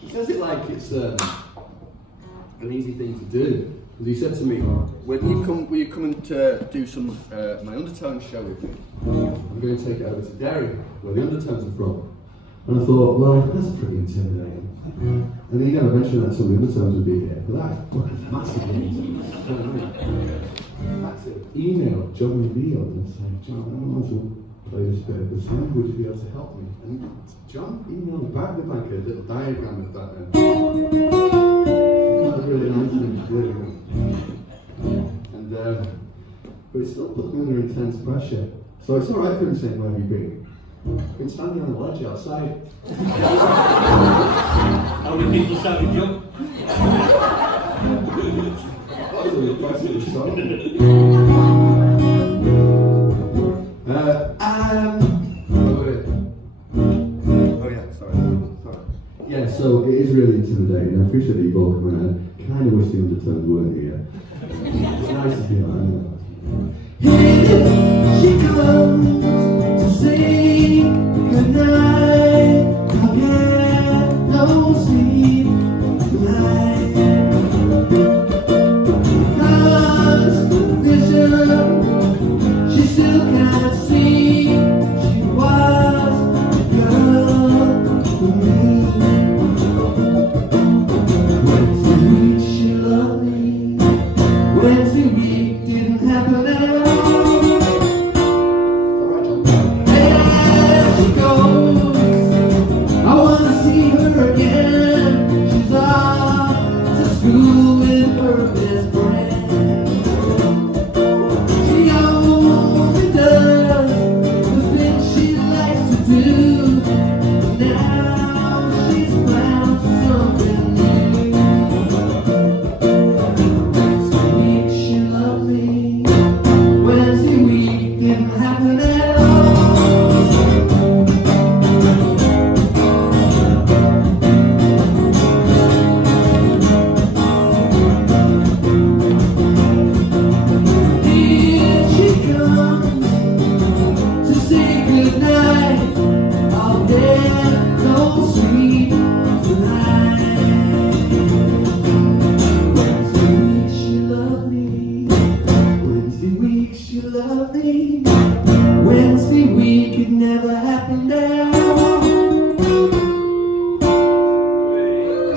He says it like it's an easy thing to do. Because he said to me, Will you come and do some my Undertones show with me? I'm going to take it over to Derry, where the Undertones are from. And I thought, well, that's pretty intimidating. And then he never mentioned that some of the Undertones would be here, but that's massively intimidating. I had to email Johnnie and say, John, I want to play this bit of the song, would you be able to help me? And John emailed back with like a little diagram of that. That was really nice thing to do. And, but it still put me under intense pressure. So it's alright for him saying, where have you been? I've been standing on the ledge outside. How many people shouting jump? That was an impressive song. Oh yeah, sorry. Yeah, so it is really intimidating. I appreciate that you've all come out. I kind of wish the Undertones weren't here. It's nice to hear that, isn't it? Here she comes to say goodnight. I get no sleep tonight. Cause the vision she still can't see. She was the girl for me. Wednesday week she loved me. Wednesday week didn't happen at all.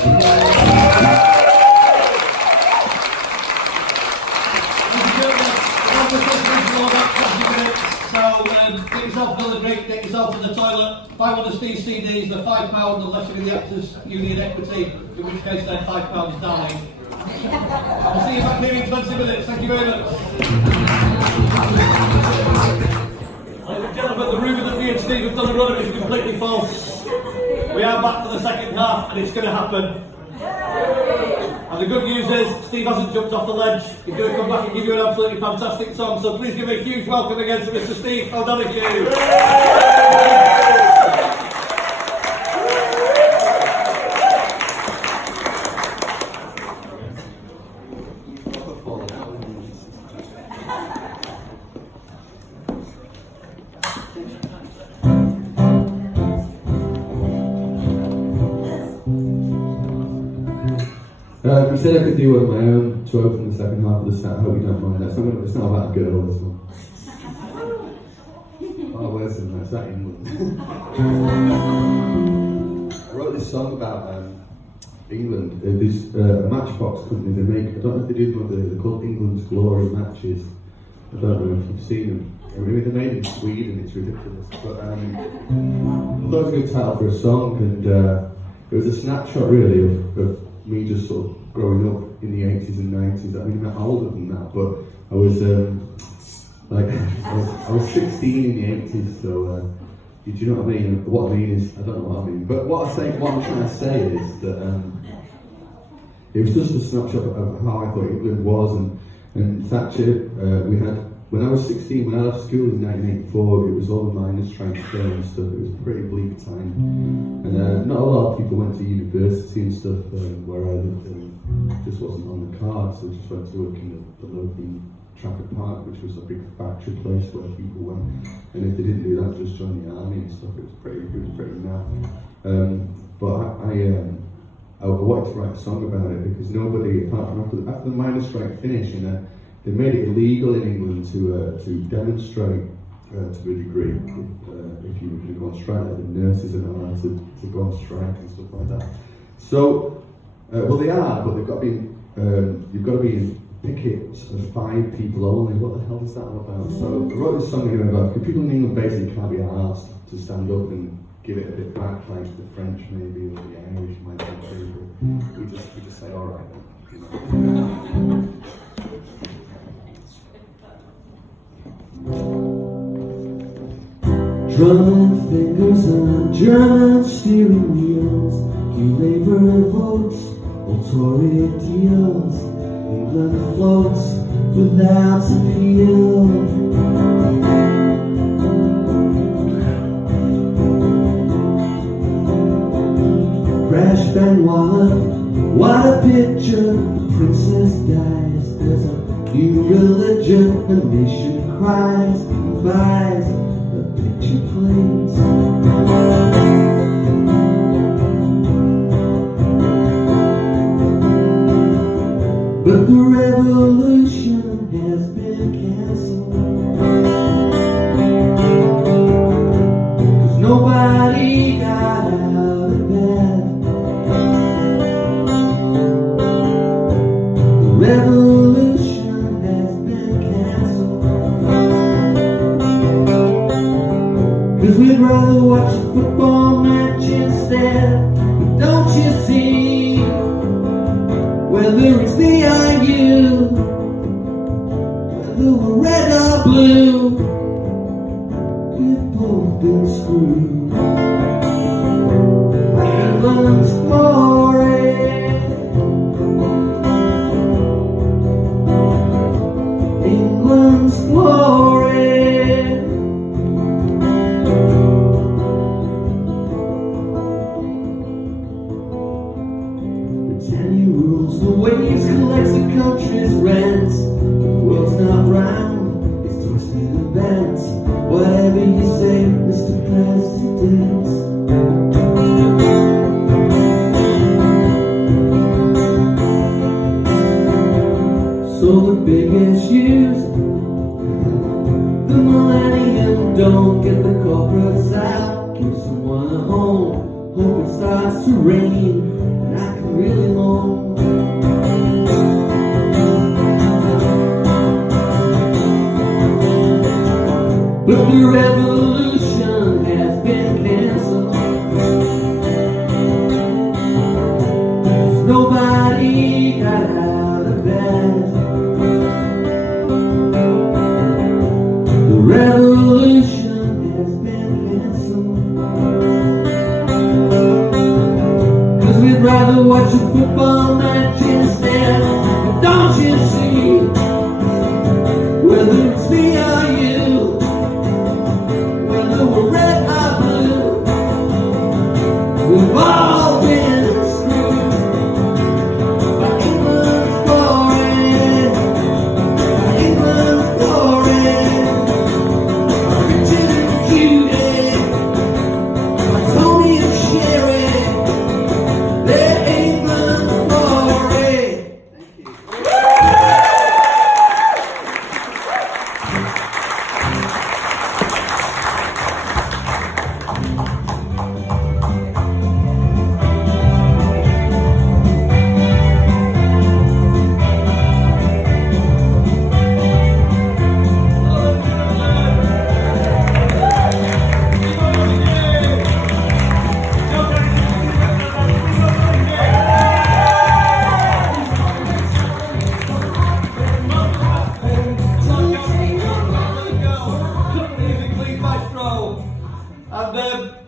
Get yourself another drink, get yourself to the toilet, buy one of Steve's CDs, they're £5 unless you're in the Actors Union Equity, in which case they're £5 darling. I'll see you back here in 20 minutes, thank you very much. Ladies and gentlemen, the rumour that me and Steve have done a run of is completely false. We are back for the second half and it's going to happen. And the good news is, Steve hasn't jumped off the ledge. He's going to come back and give you an absolutely fantastic song. So please give a huge welcome again to Mr. Steve O'Donoghue. I said I could do one of my own to open the second half of the set. I hope you don't mind. It's not about a girl, this one. Oh, worse than that. It's that England. I wrote this song about England. There's a matchbox company. They make, I don't know if they do them, they're called England's Glory matches. I don't know if you've seen them. I mean, they're made in Sweden, it's ridiculous. But I thought it was a good title for a song, and it was a snapshot really of me just sort of growing up in the 80s and 90s. I mean, I'm older than that, but I was I was 16 in the 80s, so do you know what I mean? What I mean is, I don't know what I mean, but what I'm trying to say is that it was just a snapshot of how I thought England was, and Thatcher, when I was 16, when I left school in 1984, it was all the miners trying to stay and stuff. It was a pretty bleak time. And not a lot of people went to university and stuff where I lived, and just wasn't on the cards. So I just went to work in the local Trafford Park, which was a big factory place where people went. And if they didn't do that, just join the army and stuff. It was pretty naff. But I wanted to write a song about it because nobody, apart from after the miners' strike finished, they made it illegal in England to demonstrate to a degree if you were going to go on strike. The nurses are not allowed to go on strike and stuff like that. So, well, they are, but they've got to be. You've got to be in pickets of 5 people only. What the hell is that all about? So I wrote this song here about people in England basically can't be asked to stand up and give it a bit back, like the French maybe or the Irish might be. We just say all right. You know. Drumming fingers on German steering wheels, New Labour votes or Tory deals. England floats without appeal. Crash, bang, wallop, what a picture. The princess dies, there's a new religion, the nation cries and buys a picture plates. But the revolution has been cancelled, 'cause nobody got out of bed. The revolution has been cancelled, 'cause we'd rather watch a football match instead. But don't you see, whether it's me or you, whether we're red or blue, we've both been screwed. England's glory, England's glory. Britannia rules the waves, collects the country's rent. The world's not round, it's twisted and bent. Whatever you say, Mr. President. So the big issues, the millennium, don't get the corporates out. Give someone a home, hope it starts to rain, and I can really home. But the revolution has been cancelled. Nobody got out of bed. The revolution has been cancelled. 'Cause we'd rather watch a football match instead. But don't you see, whether it's me or you, whether we're red or blue, we've all been screwed by England's glory, by England's glory, by Richard and Judy, by Tony and Sherry, they're England's glory.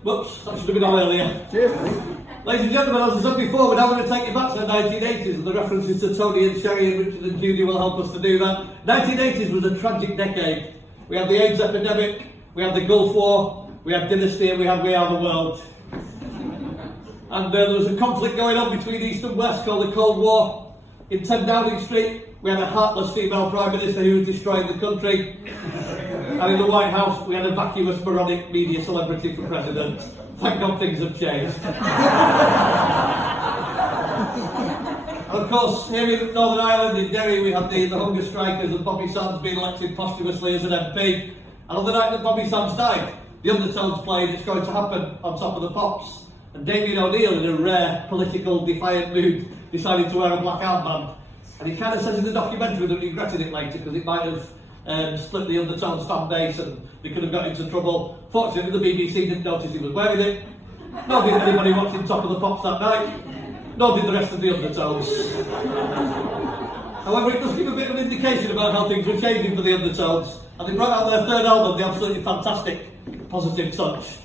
Whoops, that should have been on earlier. Cheers, mate. Ladies and gentlemen, as I said before, we're now going to take you back to the 1980s, and the references to Tony and Sherry and Richard and Judy will help us to do that. 1980s was a tragic decade. We had the AIDS epidemic, we had the Gulf War, we had Dynasty, and we had We Are the World. And there was a conflict going on between East and West called the Cold War. In 10 Downing Street, we had a heartless female Prime Minister who was destroying the country. And in the White House, we had a vacuous, moronic media celebrity for president. Thank God things have changed. And of course, here in Northern Ireland, in Derry, we had the hunger strikers and Bobby Sands being elected posthumously as an MP. And on the night that Bobby Sands died, the Undertones played It's Going to Happen on top of the Pops. And Damien O'Neill, in a rare political defiant mood, decided to wear a black armband. And he kind of says in the documentary that he regretted it later because it might have split the Undertones fan base and they could have got into trouble. Fortunately, the BBC didn't notice he was wearing it. Nor did anybody watching Top of the Pops that night. Nor did the rest of the Undertones. However, it does give a bit of an indication about how things were changing for the Undertones. And they brought out their third album, the absolutely fantastic Positive Touch.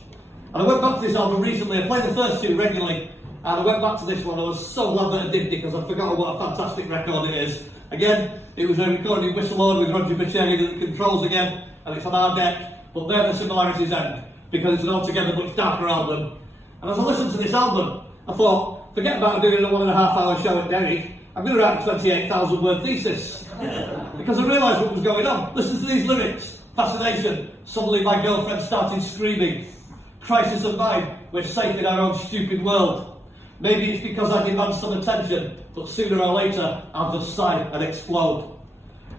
And I went back to this album recently. I played the first two regularly. And I went back to this one. I was so glad that I did because I'd forgotten what a fantastic record it is. Again, it was recorded in Whistlemoor with Roger Baceri at the controls again, and it's on our deck, but there the similarities end, because it's an altogether much darker album. And as I listened to this album, I thought, forget about doing a 1.5 hour show at Derry, I'm going to write a 28,000 word thesis. Because I realised what was going on. Listen to these lyrics. Fascination. Suddenly my girlfriend started screaming. Crisis of mind. We're safe in our own stupid world. Maybe it's because I demand some attention, but sooner or later, I'll just sigh and explode.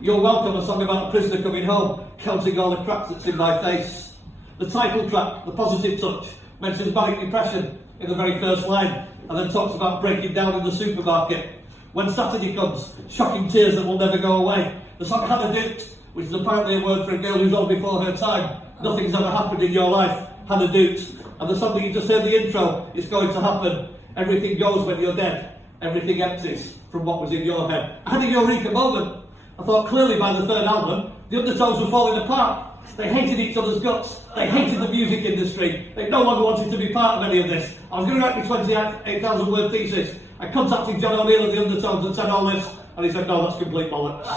You're Welcome, a song about a prisoner coming home, counting all the cracks that's in my face. The title track, The Positive Touch, mentions manic depression in the very first line, and then talks about breaking down in the supermarket. When Saturday comes, shocking tears that will never go away. The song Hannah Doot, which is apparently a word for a girl who's old before her time. Nothing's ever happened in your life, Hannah Doot. And the song that you just heard the intro, It's Going to Happen. Everything goes when you're dead. Everything empties from what was in your head. I had a eureka moment. I thought clearly by the third album, the Undertones were falling apart. They hated each other's guts. They hated the music industry. They no longer wanted to be part of any of this. I was going to write my 28,000 word thesis. I contacted John O'Neill of the Undertones and said all this, and he said, no, that's complete bollocks.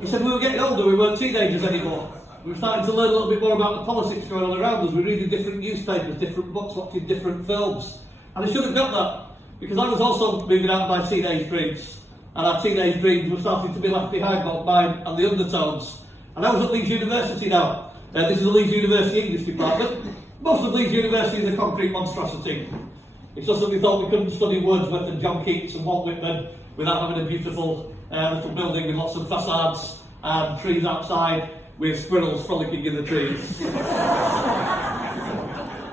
He said we were getting older, we weren't teenagers anymore. We were starting to learn a little bit more about the politics going on around us. We were reading different newspapers, different books, watching different films. And I should have got that, because I was also moving out my teenage dreams. And our teenage dreams were starting to be left behind, both mine and the Undertones. And I was at Leeds University now. This is the Leeds University English department. Most of Leeds University is a concrete monstrosity. It's just that we thought we couldn't study Wordsworth and John Keats and Walt Whitman without having a beautiful little building with lots of facades and trees outside with squirrels frolicking in the trees.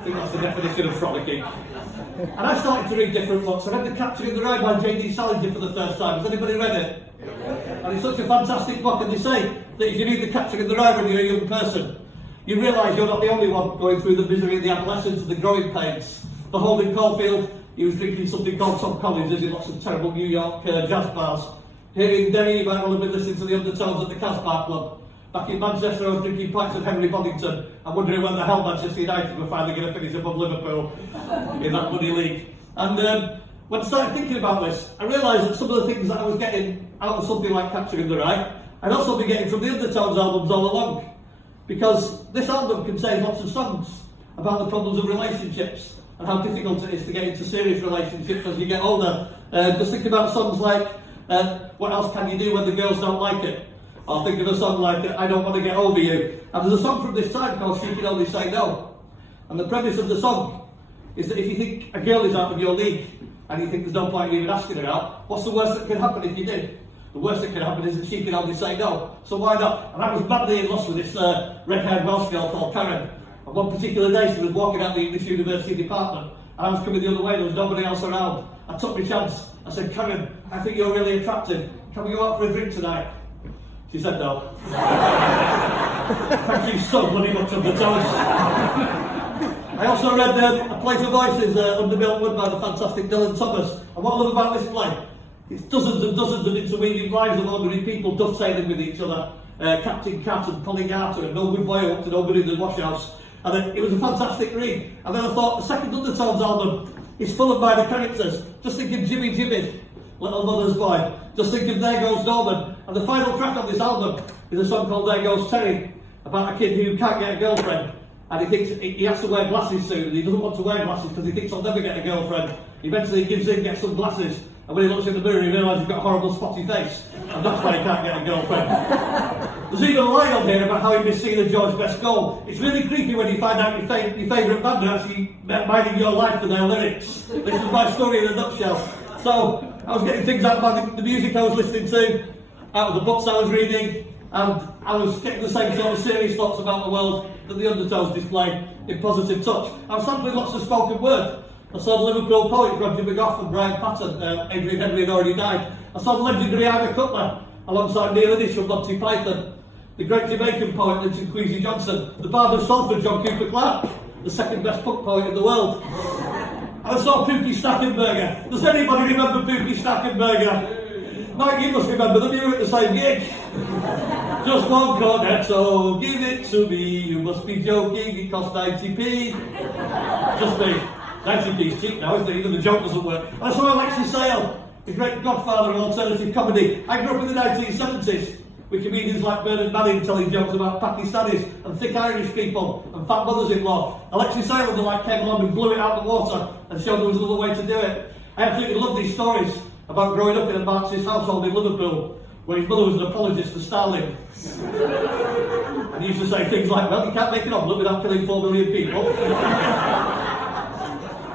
I think that's the definition of frolicking. And I started to read different books. I read The Capture in the Rye by J.D. Salinger for the first time. Has anybody read it? And it's such a fantastic book, and they say that if you read The Capture in the Rye when you're a young person, you realise you're not the only one going through the misery of the adolescence and the growing pains. For Holden Caulfield, he was drinking something called Tom Collins in lots of terrible New York jazz bars. Here in Derry, you might well have been listening to the Undertones at the Casbah Club. Back in Manchester, I was drinking pints of Henry Boddington and wondering when the hell Manchester United were finally going to finish above Liverpool in that bloody league. And when I started thinking about this, I realised that some of the things that I was getting out of something like Capture in the Rye, I'd also been getting from the Undertones albums all along. Because this album contains lots of songs about the problems of relationships and how difficult it is to get into serious relationships as you get older. Just think about songs like What Else Can You Do When the Girls Don't Like It? Or think of a song like I Don't Want to Get Over You. And there's a song from this time called She Can Only Say No. And the premise of the song is that if you think a girl is out of your league and you think there's no point in even asking her out, what's the worst that can happen if you did? The worst that can happen is that she can only say no. So why not? And I was madly in lust with this red-haired Welsh girl called Karen. And one particular day she was walking out the English University department and I was coming the other way, there was nobody else around. I took my chance. I said, Karen, I think you're really attractive. Can we go out for a drink tonight? She said no. Thank you so bloody much, Undertones. I also read A Play for Voices, Underbuilt Wood by the fantastic Dylan Thomas. And what I love about this play, it's dozens and dozens of interweaving lives of ordinary people dovetailing with each other. Captain Cat and Polly Garter and No Good Boy up to No Good in the Washhouse. And it was a fantastic read. And then I thought, the second Undertones album is full of minor characters. Just think of Jimmy Jimmy, Little Mother's Boy. Just think of There Goes Norman. And the final track on this album is a song called There Goes Terry, about a kid who can't get a girlfriend. And he thinks he has to wear glasses soon, and he doesn't want to wear glasses because he thinks he'll never get a girlfriend. Eventually he gives in, gets some glasses, and when he looks in the mirror he realises he's got a horrible spotty face. And that's why he can't get a girlfriend. There's even a line on here about how he missed Sheila George's best goal. It's really creepy when you find out your favourite band are actually minding your life for their lyrics. This is my story in a nutshell. So, I was getting things out about the music I was listening to, out of the books I was reading, and I was getting the same sort of serious thoughts about the world that the Undertones display in Positive Touch. I was sampling lots of spoken word. I saw the Liverpool poet Roger McGough and Brian Patton. Adrian Henry had already died. I saw the legendary Ivor Cutler alongside Neil Innish from Monty Python. The great Jamaican poet Linton Kwesi Johnson. The Bard of Salford John Cooper Clarke, the second best punk poet in the world. And I saw Pookie Stackenberger. Does anybody remember Pookie Stackenberger? Mike, you must remember them, you were at the same gig. Just one cornetto, give it to me. You must be joking, it costs 90p. Just me. 90p is cheap now, isn't it? Even the joke doesn't work. And I saw Alexis Sale, the great godfather of alternative comedy. I grew up in the 1970s with comedians like Bernard Manning telling jokes about Pakistanis and thick Irish people and fat mothers-in-law. Alexis Sale and the like came along and blew it out of the water and showed there was another way to do it. I absolutely love these stories about growing up in a Marxist household in Liverpool, where his mother was an apologist for Stalin. And he used to say things like, well, you can't make an omelette without killing 4 million people.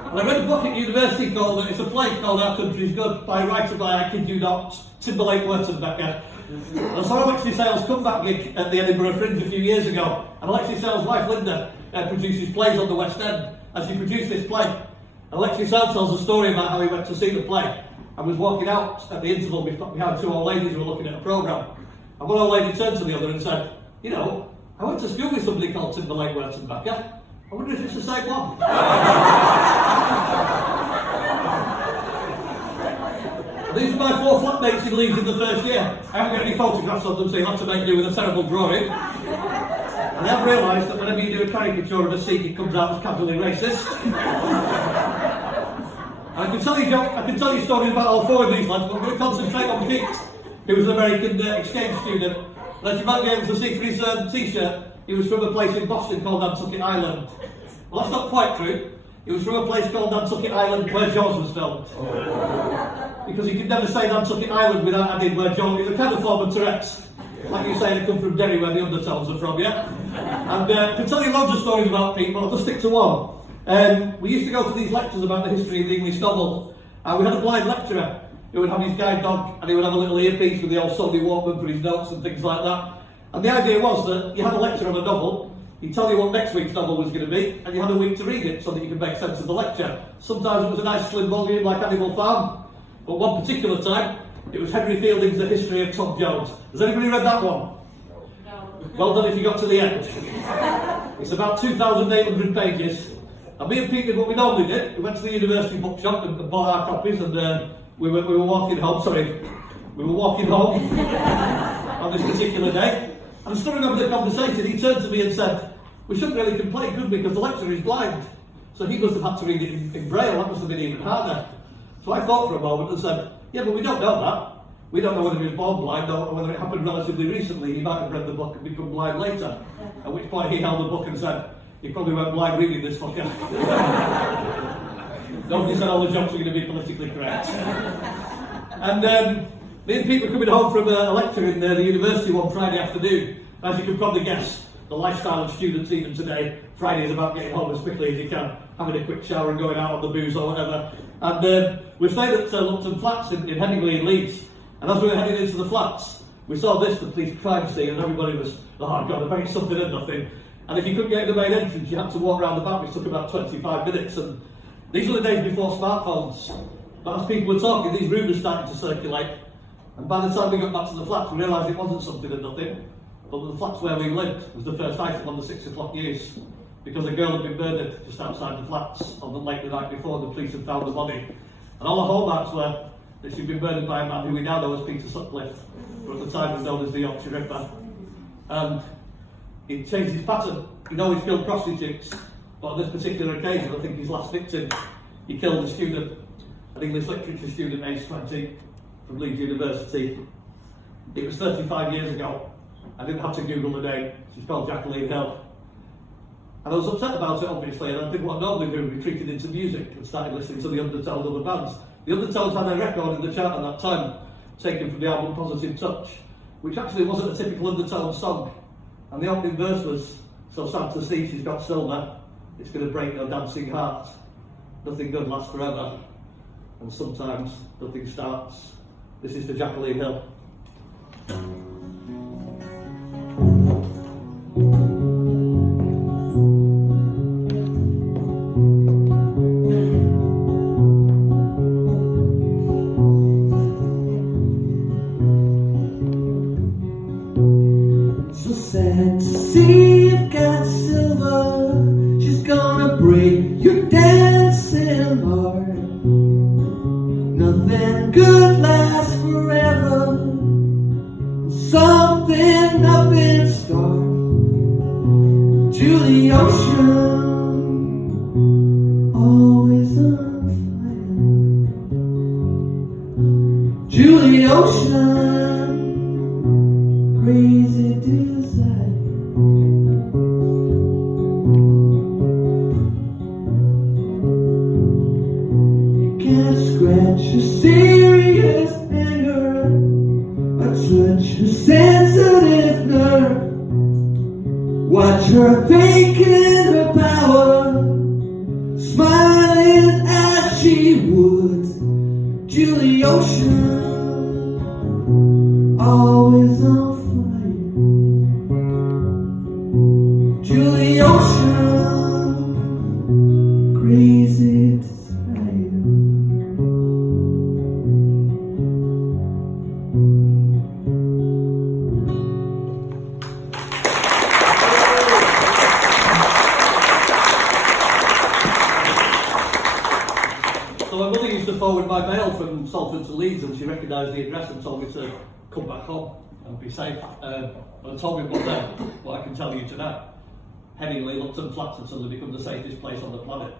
And I read a book at university called, it's a play called Our Country's Good, by a writer by, I kid you not, Timberlake Wurtenbecker. And I saw Alexis Sale's comeback gig at the Edinburgh Fringe a few years ago, and Alexis Sale's wife Linda produces plays on the West End, and she produced this play. Alexis Sale tells a story about how he went to see the play, and was walking out at the interval behind 2 old ladies who were looking at a programme. And one old lady turned to the other and said, you know, I went to school with somebody called Timberlake Wurtenbecker. I wonder if it's the same one. These are my 4 flatmates who leave in the first year. I haven't got any photographs of them, so you'll have to make do with a terrible drawing. And I have realised that whenever you do a caricature of a Sikh, it comes out as casually racist. I can tell you stories about all 4 of these lads, but I'm going to concentrate on Pete, who was an American exchange student. And as you might be able to see from his t-shirt, he was from a place in Boston called Nantucket Island. Well, that's not quite true. He was from a place called Nantucket Island where Jaws was filmed. Because you could never say Nantucket Island without adding where Jaws is. A kind of form of Tourette's. Like you say, they come from Derry where the Undertones are from, yeah? And I can tell you loads of stories about Pete, but I'll just stick to one. We used to go to these lectures about the history of the English novel, and we had a blind lecturer who would have his guide dog, and he would have a little earpiece with the old Sony Walkman for his notes and things like that. And the idea was that you had a lecture on a novel, he'd tell you what next week's novel was going to be, and you had a week to read it so that you could make sense of the lecture. Sometimes it was a nice slim volume like Animal Farm, but one particular time, it was Henry Fielding's The History of Tom Jones. Has anybody read that one? No. Well done if you got to the end. It's about 2,800 pages. And me and Pete did what we normally did. We went to the university bookshop and bought our copies, and we were walking home, on this particular day. And starting over the conversation, he turned to me and said, "We shouldn't really complain, could we, because the lecturer is blind." So he must have had to read it in Braille. That must have been even harder. So I thought for a moment and said, "Yeah, but we don't know that. We don't know whether he was born blind or whether it happened relatively recently. He might have read the book and become blind later." At which point he held the book and said, "He probably went blind reading this fucker." Nobody said all the jokes are going to be politically correct. And me and Pete were coming home from a lecture in the university one Friday afternoon. As you can probably guess, the lifestyle of students even today, Friday is about getting home as quickly as you can, having a quick shower and going out on the booze or whatever. And we stayed at Lupton Flats in Headingley in Leeds. And as we were heading into the flats, we saw the police crime scene, and everybody was, "Oh God, I bet it's something and nothing." And if you couldn't get in the main entrance, you had to walk around the back, which took about 25 minutes. And these were the days before smartphones. But as people were talking, these rumours started to circulate. And by the time we got back to the flats, we realised it wasn't something and nothing, but the flats where we lived was the first item on the 6 o'clock news, because a girl had been murdered just outside the flats on the lake the night before. The police had found the body. And all the hallmarks were that she'd been murdered by a man who we now know as Peter Sutcliffe, but at the time was known as the Yorkshire Ripper. And he changed his pattern. He'd always killed prostitutes, but on this particular occasion, I think his last victim, he killed a student, an English literature student aged 20 from Leeds University. It was 35 years ago. I didn't have to Google the name. She's called Jacqueline Hill. And I was upset about it, obviously, and I did what I normally do, retreated into music and started listening to the Undertones of the bands. The Undertones had a record in the chart at that time, taken from the album Positive Touch, which actually wasn't a typical Undertones song. And the opening verse was, "So sad to see she's got silver, it's going to break your dancing heart. Nothing good lasts forever, and sometimes nothing starts." This is for Jacqueline Hill. So sad to see you've got silver. She's gonna break your dancing heart. Nothing good lasts forever. Something up in stars. To the ocean, always on fire. To the ocean, crazy desire. You can't scratch your serious anger, or touch her sensitive nerve. Watch her faking her power, smiling as she would. To the ocean, always on fire. To the ocean, crazy desire. So my mother used to forward my mail from Salford to Leeds, and she recognised the address and told me to come back home and be safe. And told me what I can tell you tonight. Headingley, Lupton Flats had suddenly become the safest place on the planet,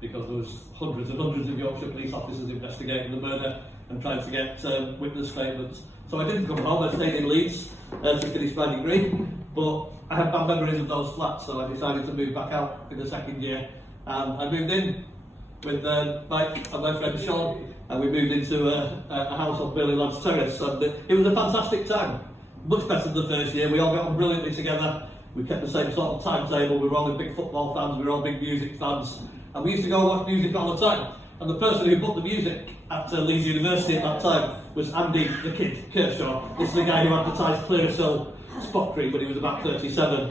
because there was hundreds and hundreds of Yorkshire police officers investigating the murder and trying to get witness statements. So I didn't come home. I stayed in Leeds to finish my degree, but I had bad memories of those flats, so I decided to move back out in the second year. And I moved in with Mike and my friend Sean, and we moved into a house on Burley Lads Terrace, and it was a fantastic time. Much better than the first year. We all got on brilliantly together. We kept the same sort of timetable. We were all big football fans, we were all big music fans, and we used to go and watch music all the time. And the person who booked the music at Leeds University at that time was Andy the Kid Kershaw. This is the guy who advertised Clearasil spot cream when he was about 37.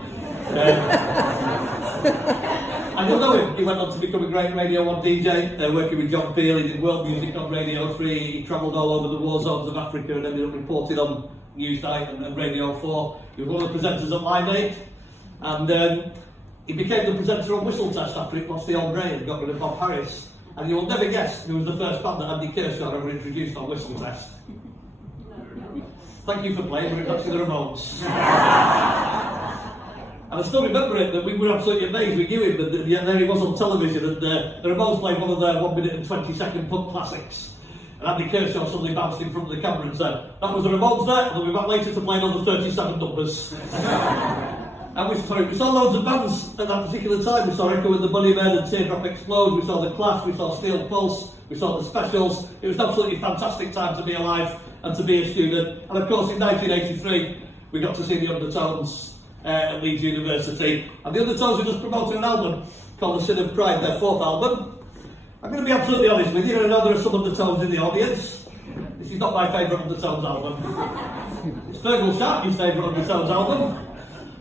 And you'll know him. He went on to become a great Radio 1 DJ, working with John Peel. He did world music on Radio 3. He travelled all over the war zones of Africa and ended up reporting on Newsnight and Radio 4. He was one of the presenters at Live 8. And he became the presenter on Whistle Test after it lost the old Grey and got rid of Bob Harris. And you will never guess who was the first band that Andy Kershaw ever introduced on Whistle Test. Thank you for playing, but it's actually the Ramones. And I still remember it, that we were absolutely amazed. We knew him, but yet there he was on television, and the Ramones played one of their 1 minute and 20-second punk classics. And Andy Kershaw suddenly bounced in front of the camera and said, "That was the Ramones there, and we'll be back later to play another 37 numbers." And we saw loads of bands at that particular time. We saw Echo and the Bunnymen and Teardrop Explode, we saw The Clash, we saw Steel Pulse, we saw The Specials. It was an absolutely fantastic time to be alive and to be a student. And of course in 1983 we got to see the Undertones at Leeds University. And the Undertones were just promoting an album called The Sin of Pride, their 4th album. I'm going to be absolutely honest with you, and I know there are some Undertones in the audience. This is not my favourite Undertones album. It's Fergal Sharkey's favourite Undertones album.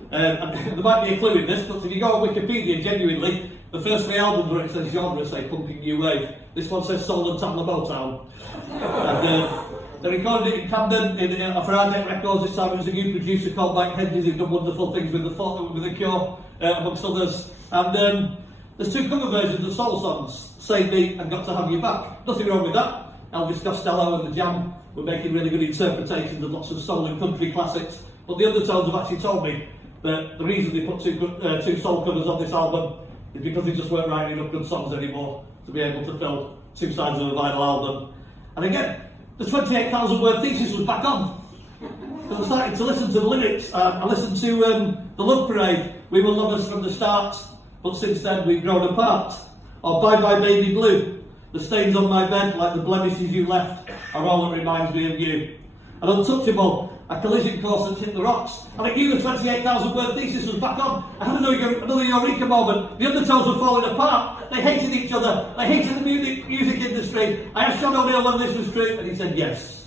And there might be a clue in this, but if you go on Wikipedia, genuinely, the first 3 albums where it says genre say punk and new wave. This one says soul and tabla Motown. And they recorded it in Camden for Ardent Records. This time it was a new producer called Mike Hedges who'd done wonderful things with the Cure, amongst others. And there's 2 cover versions of soul songs, Save Me and Got to Have You Back. Nothing wrong with that. Elvis Costello and the Jam were making really good interpretations of lots of soul and country classics. But the Undertones have actually told me that the reason they put 2 soul covers on this album is because they just weren't writing enough good songs anymore to be able to fill 2 sides of a vinyl album. And again, the 28,000 word thesis was back on. Because I started to listen to the lyrics. I listened to The Love Parade, We Were Lovers from the Start, but since then we've grown apart. Or Bye Bye Baby Blue, the stains on my bed like the blemishes you left are all that reminds me of you. And Untouchable, a collision course that's hit the rocks. And I knew the 28,000 word thesis was back on. I had another eureka moment. The Undertones were falling apart. They hated each other. They hated the music industry. I asked John O'Neill whether this was true, and he said yes.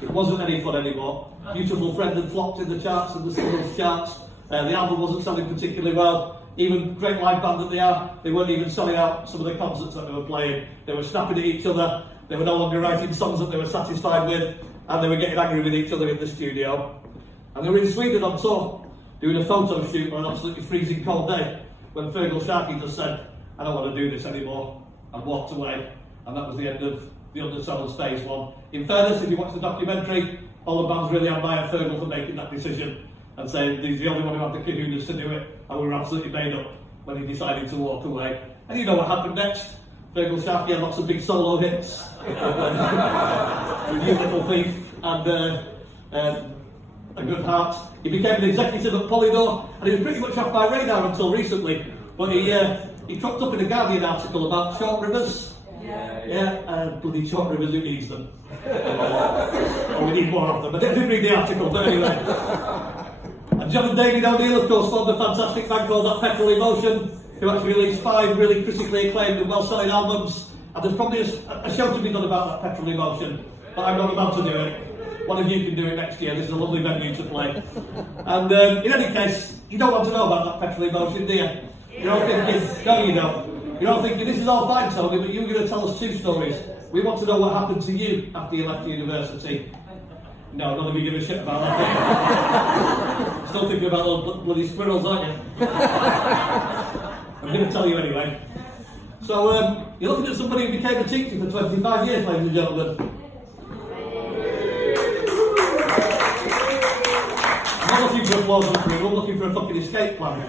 It wasn't any fun anymore. Beautiful Friend had flopped in the charts and the singles charts. The album wasn't selling particularly well. Even great live band that they are, they weren't even selling out some of the concerts that they were playing. They were snapping at each other. They were no longer writing songs that they were satisfied with, and they were getting angry with each other in the studio. And they were in Sweden on tour, doing a photo shoot on an absolutely freezing cold day, when Fergal Sharkey just said, "I don't want to do this anymore," and walked away. And that was the end of the Undertones phase 1. In fairness, if you watch the documentary, all the bands really admire Fergal for making that decision and saying he's the only one who had the kahunas to do it, and we were absolutely made up when he decided to walk away. And you know what happened next? Fergal Sharkey had lots of big solo hits with You Little Thief and A Good Heart. He became an executive at Polydor, and he was pretty much off my radar until recently. But he cropped up in a Guardian article about short rivers. Bloody short rivers, who needs them? We need more of them. I didn't read the article, but anyway. And John and David O'Neill, of course, formed a fantastic band called That Petrol Emotion, who actually released 5 really critically acclaimed and well-selling albums. And there's probably a show to be done about That Petrol Emotion, but I'm not about to do it. One of you can do it next year. This is a lovely venue to play. And in any case, you don't want to know about That Petrol Emotion, do you? You're all thinking, no you don't. You're all thinking, this is all fine, Tony, but you're going to tell us 2 stories. We want to know what happened to you after you left university. No, none of you give a shit about that. Still thinking about those bloody squirrels, aren't you? I'm going to tell you anyway. So, you're looking at somebody who became a teacher for 25 years, ladies and gentlemen. I'm not looking for applause and approval, I'm looking for a fucking escape plan.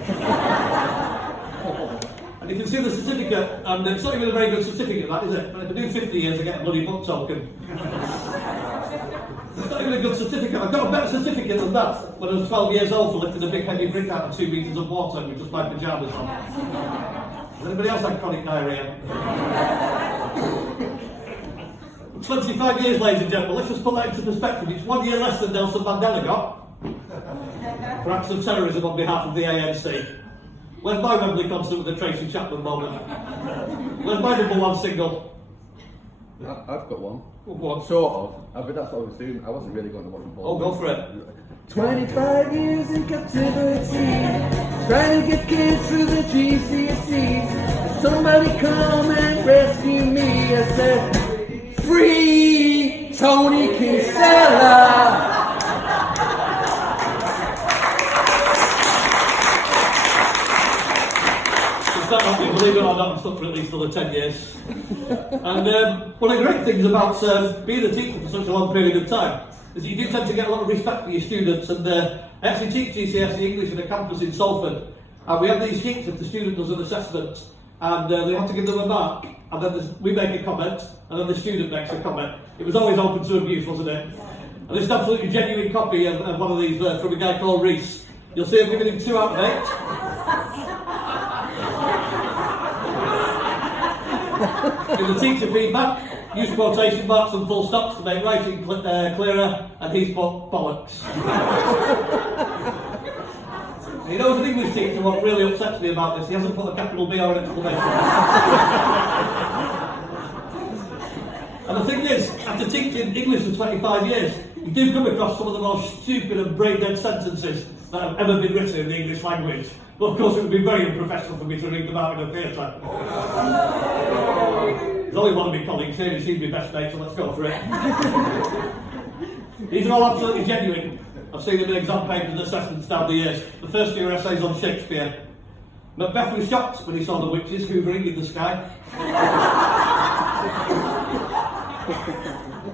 And you can see the certificate, and it's not even a very good certificate, that, is it? But if I do 50 years, I get a bloody book token. It's not even a good certificate. I've got a better certificate than that when I was 12 years old for lifting a big heavy brick out of 2 metres of water with just my pyjamas on. Does anybody else have chronic diarrhea? 25 years, ladies and gentlemen, let's just put that into perspective. It's 1 year less than Nelson Mandela got for acts of terrorism on behalf of the ANC. Where's my Wembley concert with the Tracy Chapman moment? Where's my #1 single? I've got one. What? Sort of. But that's what I was doing. I wasn't really going to watch them. Oh, go for it. 25 years in captivity, trying to get kids through the GCSEs. And somebody come and rescue me. I said, free Tony Kinsella. That happening, believe it or not, I'm stuck for at least another 10 years. And one of the great things about being a teacher for such a long period of time is that you do tend to get a lot of respect for your students. And I actually teach GCSE English at a campus in Salford, and we have these sheets if the student does an assessment, and they have to give them a mark, and then we make a comment, and then the student makes a comment. It was always open to abuse, wasn't it? And this is an absolutely genuine copy of one of these from a guy called Reese. You'll see I'm giving him 2 out of 8. In the teacher feedback, use quotation marks and full stops to make writing clearer, and he's put bollocks. He knows an English teacher, what really upsets me about this, he hasn't put a capital B or an exclamation. And the thing is, after teaching English for 25 years, you do come across some of the most stupid and brain-dead sentences that have ever been written in the English language. But of course it would be very unprofessional for me to read them out in a theatre. There's only one of my colleagues here, he seems to be best mate, so let's go for it. These are all absolutely genuine. I've seen them in exam papers and assessments down the years. The first few essays on Shakespeare. Macbeth was shocked when he saw the witches hoovering in the sky.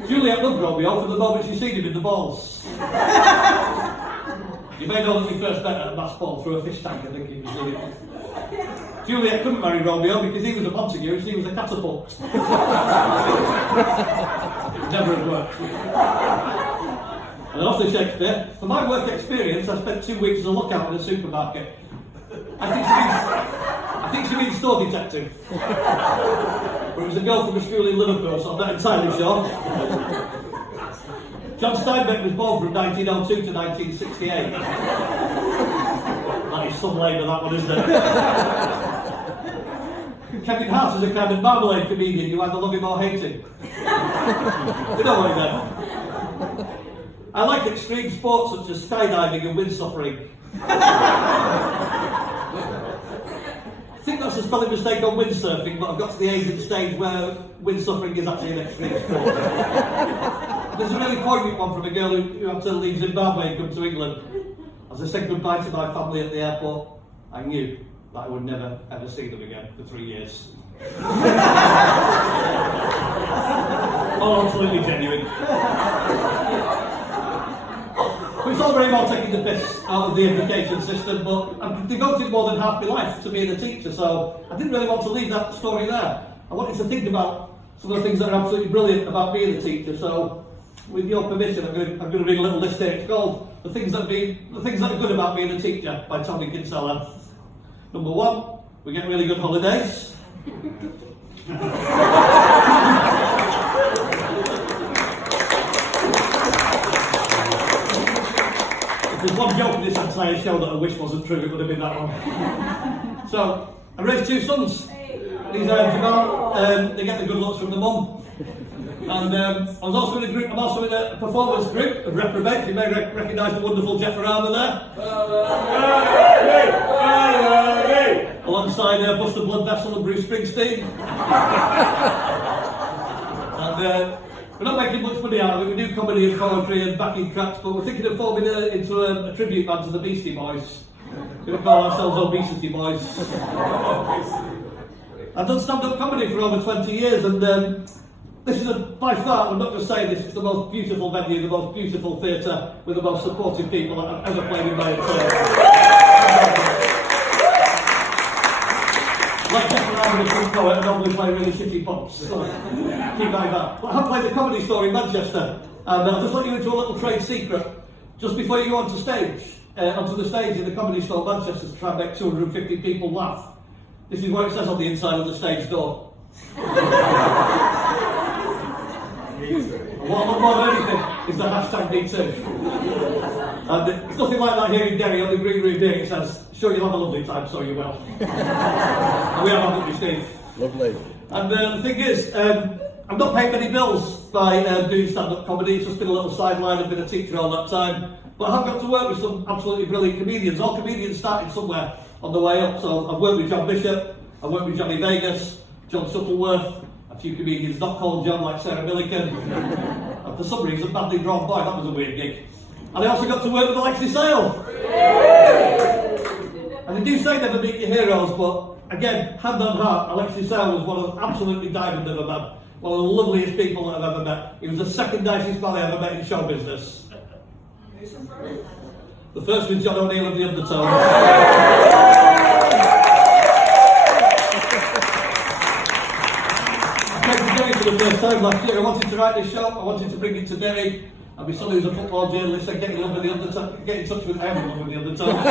Juliet loved Romeo from the moment she seen him in the balls. You may know that we first met at a mass ball through a fish tank, I think you can see it. Juliet couldn't marry Romeo because he was a Montague and she was a catapult. It never had worked. And after Shakespeare, for my work experience, I spent 2 weeks as a lookout in a supermarket. I think she means store detective. But it was a girl from a school in Liverpool, so I'm not entirely sure. John Steinbeck was born from 1902 to 1968. That is some labour, that one, isn't it? Kevin Hart is a kind of marmalade comedian, you either love him or hate him. You know what he did? I like extreme sports such as skydiving and windsuffering. I think that's a spelling mistake on windsurfing, but I've got to the age and stage where windsuffering is actually an extreme sport. There's a really poignant one from a girl who had to leave Zimbabwe and come to England. As I said goodbye to my family at the airport, I knew that I would never ever see them again for 3 years. Oh, absolutely genuine. It's all very well taking the piss out of the education system, but I've devoted more than half my life to being a teacher, so I didn't really want to leave that story there. I wanted to think about some of the things that are absolutely brilliant about being a teacher, so with your permission, I'm going to read a little list here. It's called The Things That Are Good About Being a Teacher by Tony Kinsella. Number 1, we get really good holidays. If there's one joke in this entire show that I wish wasn't true, it would have been that one. So, I raised 2 sons. These are Jamal, they get the good looks from the mum. And I'm also in a performance group of reprobates. You may recognise the wonderful Jefferama there. Alongside Buster Blood Vessel and Bruce Springsteen. And we're not making much money out of it. We do comedy and poetry and backing tracks, but we're thinking of forming into a tribute band to the Beastie Boys. We're going to call ourselves Obesity Boys. I've done stand-up comedy for over 20 years, and this is by far, I'm not just saying this, it's the most beautiful venue, the most beautiful theatre, with the most supportive people that I've ever played in my entire life. Like Jefferama, a good poet, I normally play really shitty pops, so keep like that. But I have played a comedy store in Manchester, and I'll just let you into a little trade secret. Just before you go onto the stage in the comedy store Manchester to try and make 250 people laugh, this is what it says on the inside of the stage door. And what I love more than anything is the hashtag #MeToo. And it's nothing like that here in Derry. On the green room here it says, sure you'll have a lovely time, so you will. And we have, haven't we, Steve? Lovely. And the thing is, I'm I've not paid many bills by doing stand-up comedy. It's just been a little sideline. I've been a teacher all that time. But I have got to work with some absolutely brilliant comedians. All comedians started somewhere on the way up. So I've worked with John Bishop, I've worked with Johnnie Vegas, John Shuttleworth, a few comedians not called John, like Sarah Millican. And for some reason, Badly Drawn Boy, that was a weird gig. And I also got to work with Alexis Sale. And they do say never meet your heroes, but again, hand on heart, Alexis Sale was one of the absolutely diamond of a man. One of the loveliest people that I've ever met. He was the second nicest man I ever met in show business. The first was John O'Neill of the Undertones. I came to Derry for the first time last year. I wanted to write this show, I wanted to bring it to Derry. And my son, who's a football journalist, said, get in touch with the Undertones. I am in love with the Undertones.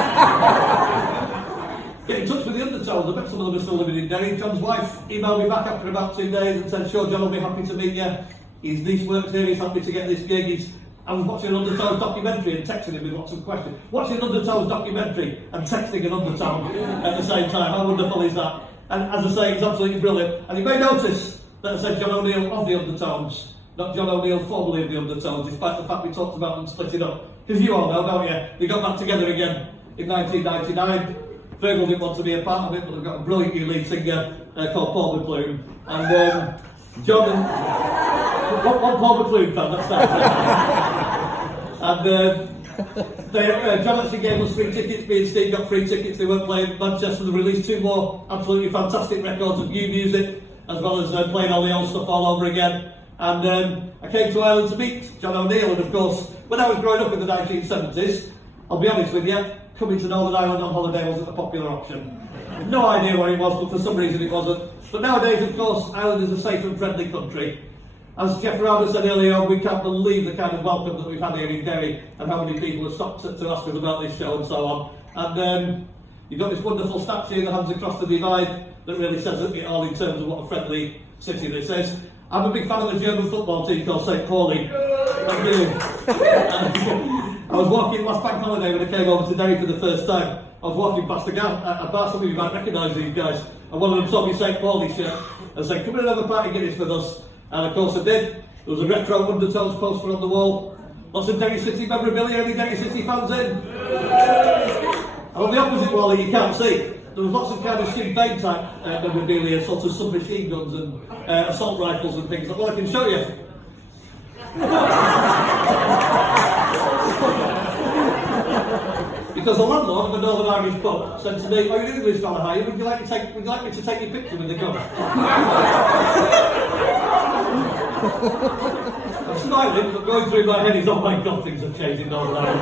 Get in touch with the Undertones. I bet some of them are still living in Derry. John's wife emailed me back after about 2 days and said, sure, John will be happy to meet you. His niece works here, he's happy to get this gig. I was watching an Undertones documentary and texting him with lots of questions. Watching an Undertones documentary and texting an Undertone at the same time. How wonderful is that? And as I say, he's absolutely brilliant. And he may notice that I said John O'Neill of the Undertones, not John O'Neill formerly of the Undertones, despite the fact we talked about them splitting up. Because you all know, don't you? They got back together again in 1999. Virgil didn't want to be a part of it, but they've got a brilliant new lead singer called Paul McClune. And John and... one Paul McClune fan, that's that. And John actually gave us free tickets. Me and Steve got free tickets. They weren't playing Manchester. They released 2 more absolutely fantastic records of new music, as well as playing all the old stuff all over again. And I came to Ireland to meet John O'Neill, and of course, when I was growing up in the 1970s, I'll be honest with you, coming to Northern Ireland on holiday wasn't a popular option. No idea what it was, but for some reason it wasn't. But nowadays, of course, Ireland is a safe and friendly country. As Jefferama said earlier on, we can't believe the kind of welcome that we've had here in Derry and how many people have stopped to ask us about this show and so on. And you've got this wonderful statue, the Hands Across the Divide, that really says it all in terms of what a friendly city this is. I'm a big fan of the German football team called St. Pauli. Thank you. I was walking last bank holiday when I came over to Derry for the first time. I was walking past a bar, some of you might recognise these guys, and one of them saw me St. Pauli shirt and said, come in and have a party Guinness with us. And of course I did. There was a retro Undertones poster on the wall. Lots of Derry City memorabilia, any Derry City fans in? And on the opposite wall that you can't see, there was lots of kind of Sinn Féin type memorabilia, sort of submachine guns and assault rifles and things. Well, I can show you. Because the landlord of a Northern Irish pub said to me, "Oh, you're an English fella, are you? Would you like me to take your picture with the gun?" I'm smiling, but going through my head is, oh my God, things have changed in Northern Ireland.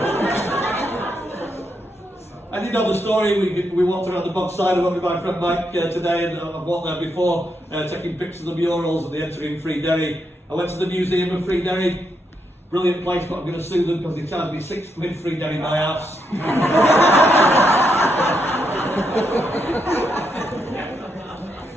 And you know the story, we walked around the Bogside, I went with my friend Mike today, and I've walked there before, taking pictures of the murals and the entry in Free Derry. I went to the Museum of Free Derry. Brilliant place, but I'm going to sue them because they charged me £6 Free Derry my house.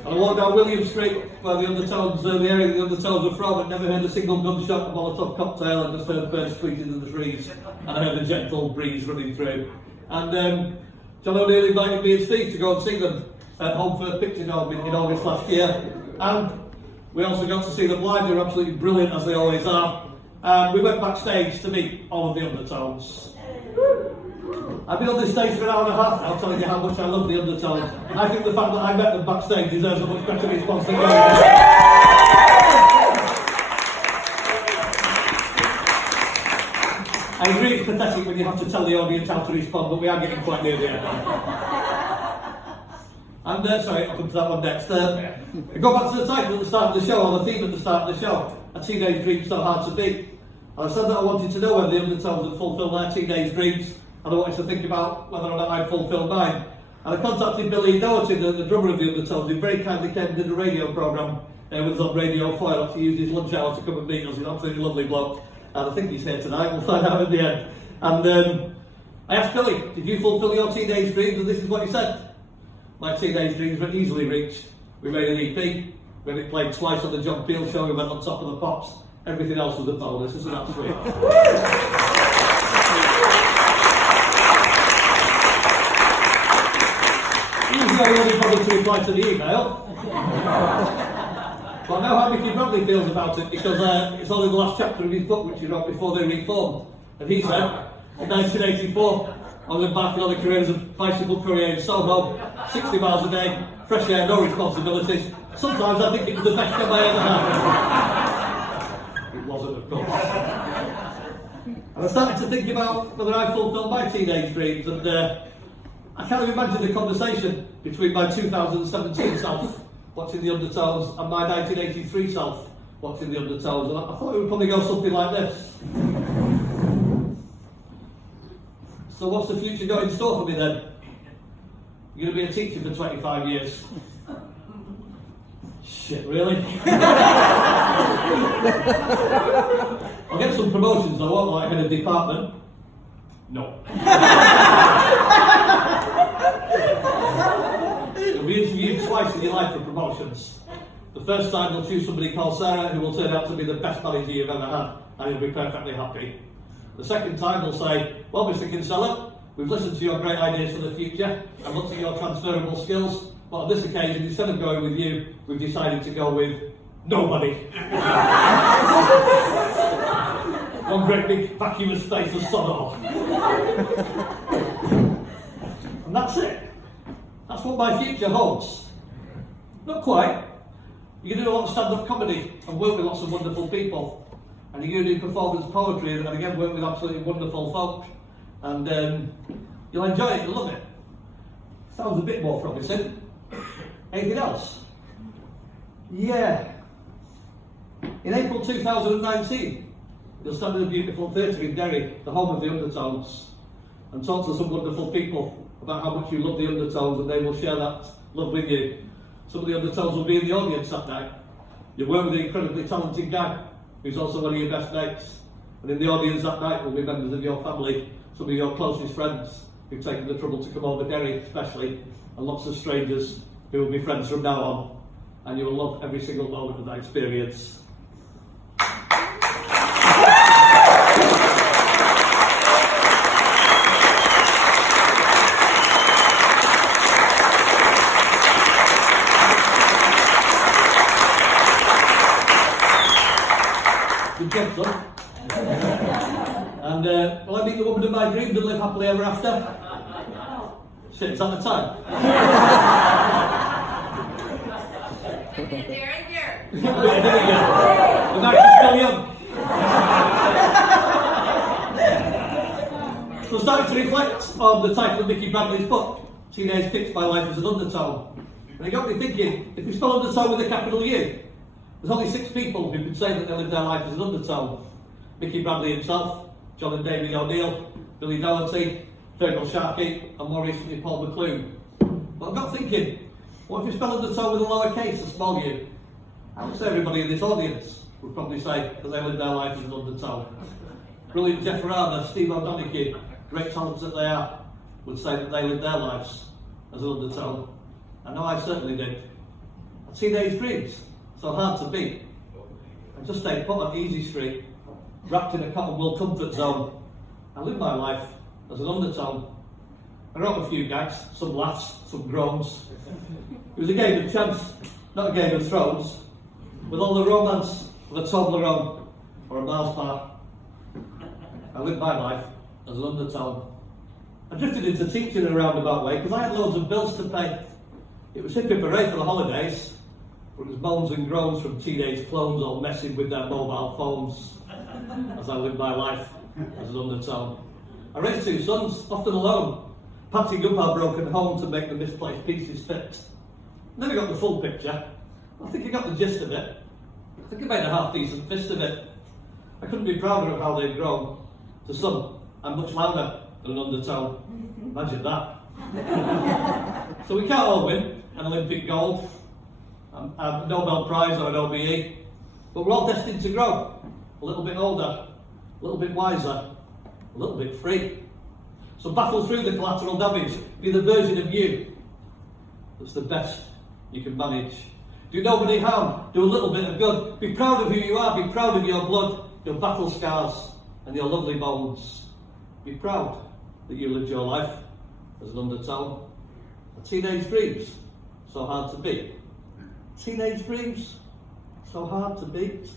And I walked down William Street, where the Undertones, the area the Undertones were from. I'd never heard a single gunshot, a Molotov cocktail. I just heard birds tweeting in the trees, and I heard a gentle breeze running through. And John O'Neill invited me and Steve to go and see them at Home for a Picture Dome in August last year. And we also got to see them live. They were absolutely brilliant, as they always are. And we went backstage to meet all of the Undertones. I've been on this stage for an hour and a half now, telling you how much I love the Undertones. I think the fact that I met them backstage deserves a much better response than yours. I agree it's pathetic when you have to tell the audience how to respond, but we are getting quite near the end. And sorry, I'll come to that one next. I go back to the title at the start of the show, or the theme at the start of the show, A Teenage Dream So Hard to Beat. And I said that I wanted to know whether the Undertones had fulfilled their teenage dreams, and I wanted to think about whether or not I'd fulfilled mine. And I contacted Billy Doherty, the drummer of the Undertones, who very kindly came and did a radio programme with us on Radio 4 to use his lunch hour to come and meet us. He's an absolutely lovely bloke. And I think he's here tonight, we'll find out in the end. And I asked Billy, did you fulfil your teenage dreams? And this is what he said. My teenage dreams were easily reached. We made an EP, we had it played twice on the John Peel show, we went on top of the pops. Everything else was a bonus, isn't that sweet? Usually I only bother to reply to the email. But I know how Mickey Bradley feels about it because it's only the last chapter of his book which he wrote before they reformed. And he said, in 1984, I was embarking on a career as a bicycle courier in Soho, 60 miles a day, fresh air, no responsibilities. Sometimes I think it was the best job I ever had. It wasn't, of course. And I started to think about whether I fulfilled my teenage dreams, and I kind of imagined a conversation between my 2017 self watching the Undertones and my 1983 self watching the Undertones, and I thought it would probably go something like this. So what's the future got in store for me then? You're going to be a teacher for 25 years. Shit, really? I'll get some promotions, I won't, like head of department. No. You'll be interviewed twice in your life for promotions. The first time they'll choose somebody called Sarah who will turn out to be the best manager you've ever had, and you'll be perfectly happy. The second time they'll say, well, Mr. Kinsella, we've listened to your great ideas for the future and looked at your transferable skills, but on this occasion, instead of going with you, we've decided to go with nobody. One great big vacuous space of sod off. And that's it. That's what my future holds. Not quite. You're going to do a lot of stand-up comedy and work with lots of wonderful people. And you're going to do performance poetry and again work with absolutely wonderful folk. And you'll enjoy it, you'll love it. Sounds a bit more promising. Anything else? Yeah. In April 2019, you'll stand in a beautiful theatre in Derry, the home of the Undertones, and talk to some wonderful people about how much you love the Undertones, and they will share that love with you. Some of the Undertones will be in the audience that night. You'll work with an incredibly talented guy who's also one of your best mates. And in the audience that night will be members of your family, some of your closest friends who've taken the trouble to come over Derry especially, and lots of strangers who will be friends from now on. And you will love every single moment of that experience. Good job, son. And will I meet the woman of my dreams and live happily ever after? Shit, it's at the time. There and there. There you go. The night is still young. So I started to reflect on the title of Mickey Bradley's book, Teenage Kicks My Life as an Undertone. And it got me thinking, if we spell Undertone with a capital U, there's only 6 people who could say that they lived their life as an Undertone. Mickey Bradley himself, John and David O'Neill, Billy Doherty, Fergal Sharkey, and more recently Paul McClune. But I got thinking, what if you spell Undertone with a lowercase, a small u? I would say everybody in this audience would probably say that they lived their life as an Undertone. Brilliant Jefferama, Steve O'Donoghue, great talents that they are, would say that they lived their lives as an Undertone. I know I certainly did. Teenage dreams, so hard to beat. I just stayed put on Easy Street, wrapped in a cotton wool comfort zone. I lived my life as an Undertone. I wrote a few gags, some laughs, some groans. It was a game of chance, not a game of thrones, with all the romance of a Toblerone or a Mars bar. I lived my life as an Undertone. I drifted into teaching in a roundabout way because I had loads of bills to pay. It was hip-hip-hooray for the holidays, but it was moans and groans from teenage clones all messing with their mobile phones as I lived my life as an Undertone. I raised 2 sons, often alone, patching up our broken home to make the misplaced pieces fit. Never got the full picture. I think I got the gist of it. I think I made a half-decent fist of it. I couldn't be prouder of how they've grown. To some, I'm much louder than an Undertone. Imagine that. So we can't all win an Olympic gold, a Nobel Prize or an OBE, but we're all destined to grow. A little bit older, a little bit wiser, a little bit free. So battle through the collateral damage, be the version of you that's the best you can manage. Do nobody harm, do a little bit of good. Be proud of who you are, be proud of your blood, your battle scars and your lovely bones. Be proud that you lived your life as an Undertone. Teenage dreams, so hard to beat. Teenage dreams, so hard to beat.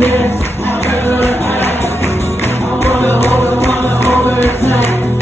Yes, I wanna hold her tight.